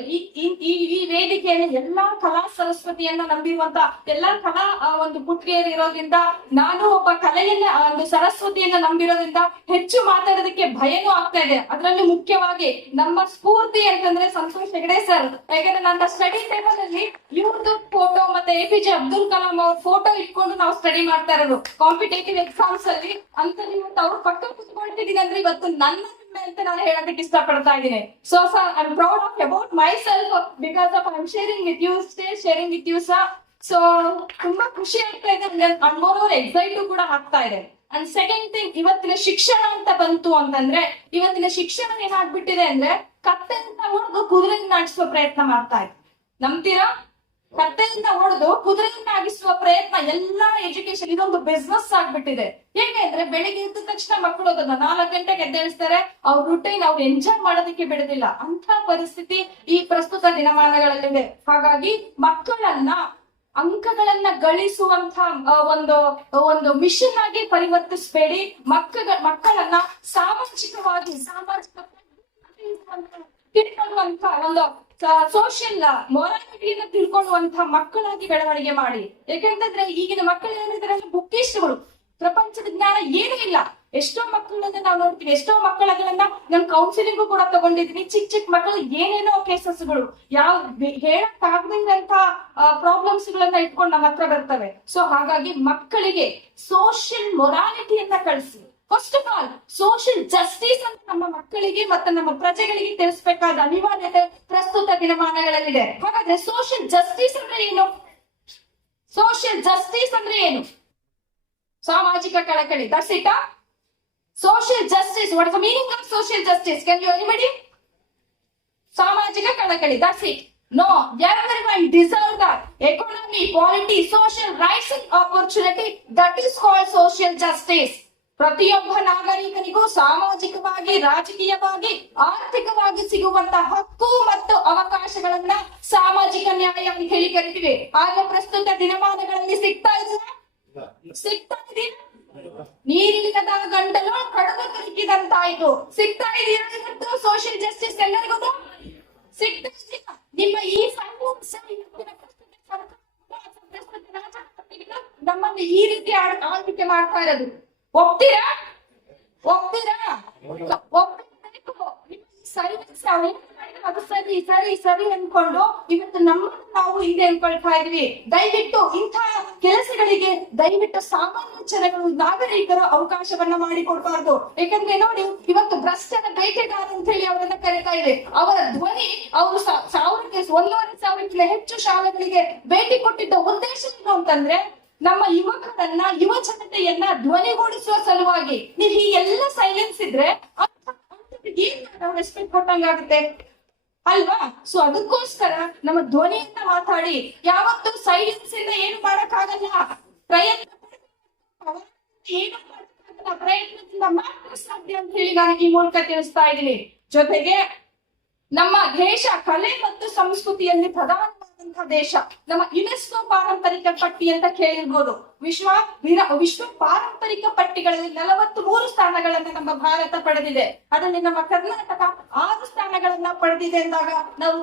ಈ ವೇದಿಕೆಯಲ್ಲಿ ಎಲ್ಲಾ ಕಲಾ ಸರಸ್ವತಿಯನ್ನ ನಂಬಿರುವಂತ ಎಲ್ಲಾ ಕಲಾ ಒಂದು ಪುತ್ರಿಯರು ಇರೋದ್ರಿಂದ, ನಾನು ಒಬ್ಬ ಕಲೆಯನ್ನ ಒಂದು ಸರಸ್ವತಿಯನ್ನ ನಂಬಿರೋದ್ರಿಂದ ಹೆಚ್ಚು ಮಾತಾಡೋದಕ್ಕೆ ಭಯನೂ ಆಗ್ತಾ ಇದೆ. ಅದರಲ್ಲಿ ಮುಖ್ಯವಾಗಿ ನಮ್ಮ ಸ್ಫೂರ್ತಿ ಅಂತಂದ್ರೆ ಸಂತೋಷ್ ಹೆಗಡೆ ಸರ್. ಯಾಕಂದ್ರೆ ನನ್ನ ಸ್ಟಡಿ ಟೇಬಲ್ ಅಲ್ಲಿ ಇವ್ರದ್ದು ಫೋಟೋ ಮತ್ತೆ APJ ಅಬ್ದುಲ್ ಕಲಾಂ ಅವ್ರ ಫೋಟೋ ಇಟ್ಕೊಂಡು ನಾವು ಸ್ಟಡಿ ಮಾಡ್ತಾ ಇರೋದು ಕಾಂಪಿಟೇಟಿವ್ ಎಕ್ಸಾಮ್ಸ್ ಅಲ್ಲಿ. ಅಂತ ಇವತ್ತು ಅವ್ರ ಪಕ್ಕ ಕುತ್ಕೊಳ್ತಿದ್ದೀನಿ ಅಂದ್ರೆ ಇವತ್ತು ನನ್ನ ಅಂತ ನಾನು ಹೇಳೋದಕ್ಕೆ ಇಷ್ಟಪಡ್ತಾ ಇದ್ದೀನಿ. So I am proud of about myself because of I am sharing with you, sharing with you sir. So ತುಂಬಾ ಖುಷಿ ಆಗ್ತಾ ಇದೆ, ಮೋರ್ ಎಕ್ಸೈಟ್ ಕೂಡ ಆಗ್ತಾ ಇದೆ. ಅಂಡ್ ಸೆಕೆಂಡ್ ಥಿಂಗ್, ಇವತ್ತಿನ ಶಿಕ್ಷಣ ಅಂತ ಬಂತು ಅಂತಂದ್ರೆ, ಇವತ್ತಿನ ಶಿಕ್ಷಣ ಏನಾಗ್ಬಿಟ್ಟಿದೆ ಅಂದ್ರೆ ಕತ್ತೆಯಿಂದ ಹೊಡೆದು ಕುದುರೆಯನ್ನ ಆಡಿಸುವ ಪ್ರಯತ್ನ ಮಾಡ್ತಾ ಇದೆ. ನಂಬ್ತೀರಾ? ಕತ್ತೆಯಿಂದ ಹೊಡೆದು ಕುದುರೆಯನ್ನ ಆಗಿಸುವ ಪ್ರಯತ್ನ ಎಲ್ಲಾ ಎಜುಕೇಶನ್, ಇದೊಂದು ಬಿಸ್ನೆಸ್ ಆಗ್ಬಿಟ್ಟಿದೆ. ಹೇಗೆ ಅಂದ್ರೆ ಬೆಳಿಗ್ಗೆ ಎದ್ದ ತಕ್ಷಣ ಮಕ್ಕಳು ಅದನ್ನ 4 ಗಂಟೆಗೆ ಎದ್ದೇಳಿಸ್ತಾರೆ, ಅವ್ರ ರೂಟೀನ್ ಅವ್ರು ಎಂಜಾಯ್ ಮಾಡೋದಕ್ಕೆ ಬಿಡುದಿಲ್ಲ. ಅಂತ ಪರಿಸ್ಥಿತಿ ಈ ಪ್ರಸ್ತುತ ದಿನಮಾನಗಳಲ್ಲಿದೆ. ಹಾಗಾಗಿ ಮಕ್ಕಳನ್ನ ಅಂಕಗಳನ್ನ ಗಳಿಸುವಂತ ಒಂದು ಮಿಷನ್ ಆಗಿ ಪರಿವರ್ತಿಸಬೇಡಿ. ಮಕ್ಕಳನ್ನ ಸಾಮಾಜಿಕ ತಿಳ್ಕೊಳ್ಳುವಂತ ಒಂದು ಸೋಷಿಯಲ್ ಮೊರಾಲಿಟಿಯನ್ನ ತಿಳ್ಕೊಳ್ಳುವಂತ ಮಕ್ಕಳಾಗಿ ಬೆಳವಣಿಗೆ ಮಾಡಿ. ಯಾಕೆಂತಂದ್ರೆ ಈಗಿನ ಮಕ್ಕಳು ಏನಿದ್ದಾರೆ ಬುಕ್ಕಿಸ್ಟ್ಗಳು, ಪ್ರಪಂಚದ ಜ್ಞಾನ ಏನೂ ಇಲ್ಲ. ಎಷ್ಟೋ ಮಕ್ಕಳನ್ನ ನಾವು ನೋಡ್ತೀವಿ, ಎಷ್ಟೋ ಮಕ್ಕಳನ್ನ ನಾನು ಕೌನ್ಸಿಲಿಂಗು ಕೂಡ ತಗೊಂಡಿದ್ದೀನಿ. ಚಿಕ್ಕ ಮಕ್ಕಳು ಏನೇನೋ ಕೇಸಸ್ಗಳು, ಯಾವ ಹೇಳಕ್ ಆಗದಂತ ಪ್ರಾಬ್ಲಮ್ಸ್ ಗಳನ್ನ ಇಟ್ಕೊಂಡು ನಮ್ಮ ಹತ್ರ ಬರ್ತವೆ. ಸೊ ಹಾಗಾಗಿ ಮಕ್ಕಳಿಗೆ ಸೋಷಿಯಲ್ ಮೊರಾಲಿಟಿಯನ್ನ ಕಳಿಸಿ. First of all social justice ಅಂತ ನಮ್ಮ ಮಕ್ಕಳಿಗೆ ಮತ್ತೆ ನಮ್ಮ ಪ್ರಜೆಗಳಿಗೆ ತಿಳಿಸಬೇಕಾದ ಅನಿವಾರ್ಯತೆ ಪ್ರಸ್ತುತ ದಿನಮಾನಗಳಲ್ಲಿದೆ. ಹಾಗಾದ್ರೆ ಸೋಷಿಯಲ್ ಜಸ್ಟಿಸ್ ಅಂದ್ರೆ ಏನು? ಸೋಷಿಯಲ್ ಜಸ್ಟಿಸ್ ಅಂದ್ರೆ ಏನು? ಸಾಮಾಜಿಕ ಕಳಕಳಿ. That's it. Social justice, what is the meaning of social justice? Can you anybody? ಸಾಮಾಜಿಕ ಕಳಕಳಿ. That's it. No, everyone deserves that. Economy, polity, social rights and opportunity, that is called social justice. ಪ್ರತಿಯೊಬ್ಬ ನಾಗರಿಕನಿಗೂ ಸಾಮಾಜಿಕವಾಗಿ, ರಾಜಕೀಯವಾಗಿ, ಆರ್ಥಿಕವಾಗಿ ಸಿಗುವಂತಹ ಹಕ್ಕು ಮತ್ತು ಅವಕಾಶಗಳನ್ನ ಸಾಮಾಜಿಕ ನ್ಯಾಯ ಅಂತ ಹೇಳಿ ಕರಿತೀವಿ. ಆಗ ಪ್ರಸ್ತುತ ದಿನಮಾನಗಳಲ್ಲಿ ಸಿಗ್ತಾ ಇದೆಯಾ? ನೀರಿಲ್ಲದ ಗಂಟಲು ಕಡಲು ತುರುಕಿದಂತಾಯ್ತು. ಸಿಗ್ತಾ ಇದೆಯಾ ಇವತ್ತು ಸೋಷಿಯಲ್ ಜಸ್ಟಿಸ್ ಎಲ್ಲರಿಗೂ? ಸಿಗ್ತಾ ಇದೆಯಾ? ನಿಮ್ಮ ಈ ನಮ್ಮನ್ನು ಈ ರೀತಿ ಆಳ್ವಿಕೆ ಮಾಡ್ತಾ ಇರೋದು ಒಪ್ತೀರಾ? ಅದು ಸರಿ ಸರಿ ಸರಿ ಅನ್ಕೊಂಡು ಇವತ್ತು ನಾವು ಹಿಂದೆ ಅನ್ಕೊಳ್ತಾ ಇದೀವಿ. ದಯವಿಟ್ಟು ಇಂಥ ಕೆಲಸಗಳಿಗೆ ದಯವಿಟ್ಟು ಸಾಮಾನ್ಯ ಜನಗಳು, ನಾಗರಿಕರು ಅವಕಾಶವನ್ನ ಮಾಡಿಕೊಡ್ಬಾರ್ದು. ಯಾಕಂದ್ರೆ ನೋಡಿ, ಇವತ್ತು ಭ್ರಷ್ಟರ ಬೇಟೆಗಾರ ಅಂತ ಹೇಳಿ ಅವರನ್ನ ಕರೀತಾ ಇದೆ. ಅವರ ಧ್ವನಿ, ಅವರು 1,500 ಹೆಚ್ಚು ಶಾಲೆಗಳಿಗೆ ಭೇಟಿ ಕೊಟ್ಟಿದ್ದ ಉದ್ದೇಶ ಏನು ಅಂತಂದ್ರೆ, ನಮ್ಮ ಯುವಕರನ್ನ, ಯುವ ಜನತೆಯನ್ನ ಧ್ವನಿಗೂಡಿಸುವ ಸಲುವಾಗಿ. ನೀವು ಈ ಎಲ್ಲ ಸೈಲೆನ್ಸ್ ಇದ್ರೆ ನಾವು ರೆಸ್ಪೆಕ್ಟ್ ಕೊಟ್ಟಂಗಾಗುತ್ತೆ ಅಲ್ವಾ? ಸೊ ಅದಕ್ಕೋಸ್ಕರ ನಮ್ಮ ಧ್ವನಿಯನ್ನ ಮಾತಾಡಿ. ಯಾವತ್ತು ಸೈಲೆನ್ಸ್ ಇಂದ ಏನು ಮಾಡಕ್ಕಾಗಲ್ಲ. ಪ್ರಯತ್ನದಿಂದ ಮಾತ್ರ ಸಾಧ್ಯ ಅಂತ ಹೇಳಿ ನಾನು ಈ ಮೂಲಕ ತಿಳಿಸ್ತಾ ಇದ್ದೀನಿ. ಜೊತೆಗೆ ನಮ್ಮ ದೇಶ ಕಲೆ ಮತ್ತು ಸಂಸ್ಕೃತಿಯಲ್ಲಿ ಪ್ರಧಾನವಾದಂತಹ ದೇಶ. ನಮ್ಮ ಯುನೆಸ್ಕೋ ಪಾರಂಪರಿಕ ಪಟ್ಟಿ ಅಂತ ಕೇಳಿರ್ಬೋದು. ವಿಶ್ವ ಪಾರಂಪರಿಕ ಪಟ್ಟಿಗಳಲ್ಲಿ 43 ಸ್ಥಾನಗಳನ್ನ ನಮ್ಮ ಭಾರತ ಪಡೆದಿದೆ. ಅದರಲ್ಲಿ ನಮ್ಮ ಕರ್ನಾಟಕ 6 ಸ್ಥಾನಗಳನ್ನ ಪಡೆದಿದೆ ಅಂದಾಗ ನಾವು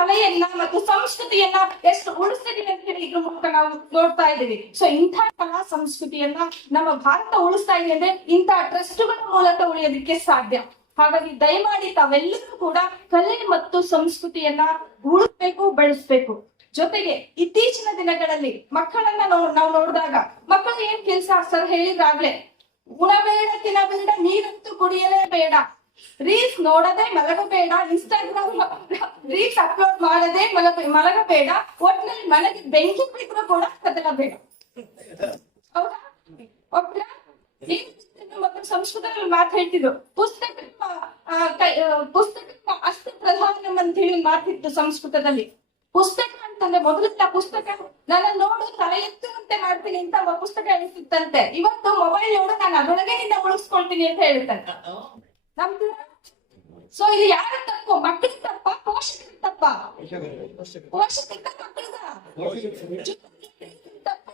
ಕಲೆಯನ್ನ ಮತ್ತು ಸಂಸ್ಕೃತಿಯನ್ನ ಎಷ್ಟು ಉಳಿಸ್ತಿದೀವಿ ಅಂತ ಹೇಳಿ ಇದ್ರ ಮೂಲಕ ನಾವು ನೋಡ್ತಾ ಇದ್ದೀವಿ. ಸೊ ಇಂಥ ಕಲಾ ಸಂಸ್ಕೃತಿಯನ್ನ ನಮ್ಮ ಭಾರತ ಉಳಿಸ್ತಾ ಇದೆ ಅಂದ್ರೆ ಇಂಥ ಟ್ರಸ್ಟ್ಗಳ ಮೂಲಕ ಉಳಿಯೋದಕ್ಕೆ ಸಾಧ್ಯ. ಹಾಗಾಗಿ ದಯಮಾಡಿ ತಾವೆಲ್ಲರೂ ಕೂಡ ಕಲೆ ಮತ್ತು ಸಂಸ್ಕೃತಿಯನ್ನ ಉಳಿಸ್ಬೇಕು, ಬೆಳೆಸ್ಬೇಕು. ಜೊತೆಗೆ ಇತ್ತೀಚಿನ ದಿನಗಳಲ್ಲಿ ಮಕ್ಕಳನ್ನ ನಾವು ನೋಡಿದಾಗ ಮಕ್ಕಳು ಏನ್ ಕೆಲಸ ಸರ್ ಹೇಳಿದ್ರಾಗ್ಲೆ, ಉಣಬೇಡ, ತಿನ್ನಬೇಡ, ನೀರಂತೂ ಕುಡಿಯಲೇಬೇಡ, ರೀಲ್ಸ್ ನೋಡದೆ ಮಲಗಬೇಡ, ಇನ್ಸ್ಟಾಗ್ರಾಮ್ ರೀಲ್ಸ್ ಅಪ್ಲೋಡ್ ಮಾಡದೆ ಮಲಗಬೇಡ, ಒಟ್ಟಿನಲ್ಲಿ ಮನೆಗೆ ಬೆಂಕಿ ಬಿಟ್ಟರು ಕೂಡ ಕದಲಬೇಡ. ಹೌದಾ? ಒಬ್ಬರ ಮತ್ತು ಸಂಸ್ಕೃತದಲ್ಲಿ ಮಾತು ಹೇಳ್ತಿದ್ರು, ಪುಸ್ತಕ ಅಷ್ಟು ಪ್ರಧಾನ ಅಂತ ಹೇಳಿ ಮಾತಿತ್ತು ಸಂಸ್ಕೃತದಲ್ಲಿ. ಪುಸ್ತಕ ಅಂತ ಹೇಳುತ್ತಂದ್ರೆ ಮೊದಲಿನ ಪುಸ್ತಕ ನನ್ನ ನೋಡು ತಲೆ ಎತ್ತುವಂತೆ ಮಾಡ್ತೀನಿ ಅಂತ ಒಬ್ಬ ಪುಸ್ತಕ ಹೇಳ್ತಿತ್ತಂತೆ. ಇವತ್ತು ಮೊಬೈಲ್ ನೋಡು ನಾನು ಅದರೊಳಗೆ ನಿನ್ನ ಉಳಿಸ್ಕೊಳ್ತೀನಿ ಅಂತ ಹೇಳುತ್ತಂತೆ. ನಮ್ದು ಸೊ ಇದು ಯಾರ ತಪ್ಪು? ಮಕ್ಕಳ ತಪ್ಪ, ಪೋಷಕರ ತಪ್ಪ? ಪೋಷಕರ ಮಕ್ಕಳದ ತಪ್ಪು.